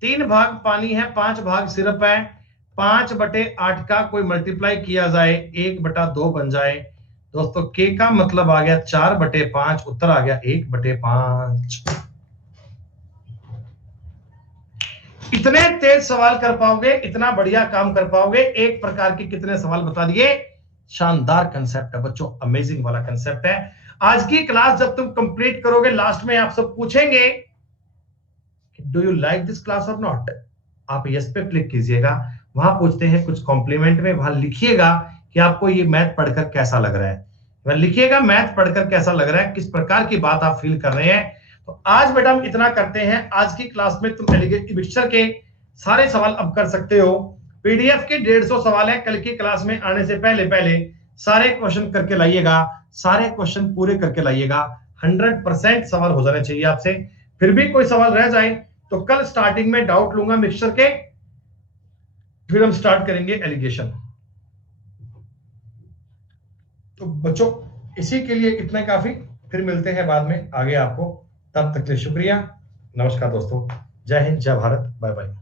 3 भाग पानी है 5 भाग सिरप है। 5/8 का कोई मल्टीप्लाई किया जाए 1/2 बन जाए। दोस्तों के का मतलब आ गया 4/5, उत्तर आ गया 1/5। इतने तेज सवाल कर पाओगे, इतना बढ़िया काम कर पाओगे, एक प्रकार के कितने सवाल बता दिए। शानदार कंसेप्ट है बच्चों, अमेजिंग वाला कंसेप्ट है। आज की क्लास जब तुम कंप्लीट करोगे, लास्ट में आप सब पूछेंगे do you like this class और नॉट, आप यस पे क्लिक कीजिएगा। वहां पूछते हैं कुछ कॉम्प्लीमेंट में, वहां लिखिएगा कि आपको ये मैथ पढ़कर कैसा लग रहा है। वहां लिखिएगा मैथ पढ़कर कैसा लग रहा है, किस प्रकार की बात आप फील कर रहे हैं। तो आज बेटा हम इतना करते हैं। आज की क्लास में तुम मिक्सचर के सारे सवाल अब कर सकते हो। पीडीएफ के 150 सवाल है। कल की क्लास में आने से पहले पहले सारे क्वेश्चन करके लाइएगा, सारे क्वेश्चन पूरे करके लाइएगा। 100% सवाल हो जाने चाहिए आपसे। फिर भी कोई सवाल रह जाए तो कल स्टार्टिंग में डाउट लूंगा मिक्सचर के, फिर हम स्टार्ट करेंगे एलिगेशन। तो बच्चों इसी के लिए इतना काफी, फिर मिलते हैं बाद में आगे आपको। तब तक के लिए शुक्रिया, नमस्कार दोस्तों, जय हिंद, जय भारत, बाय बाय।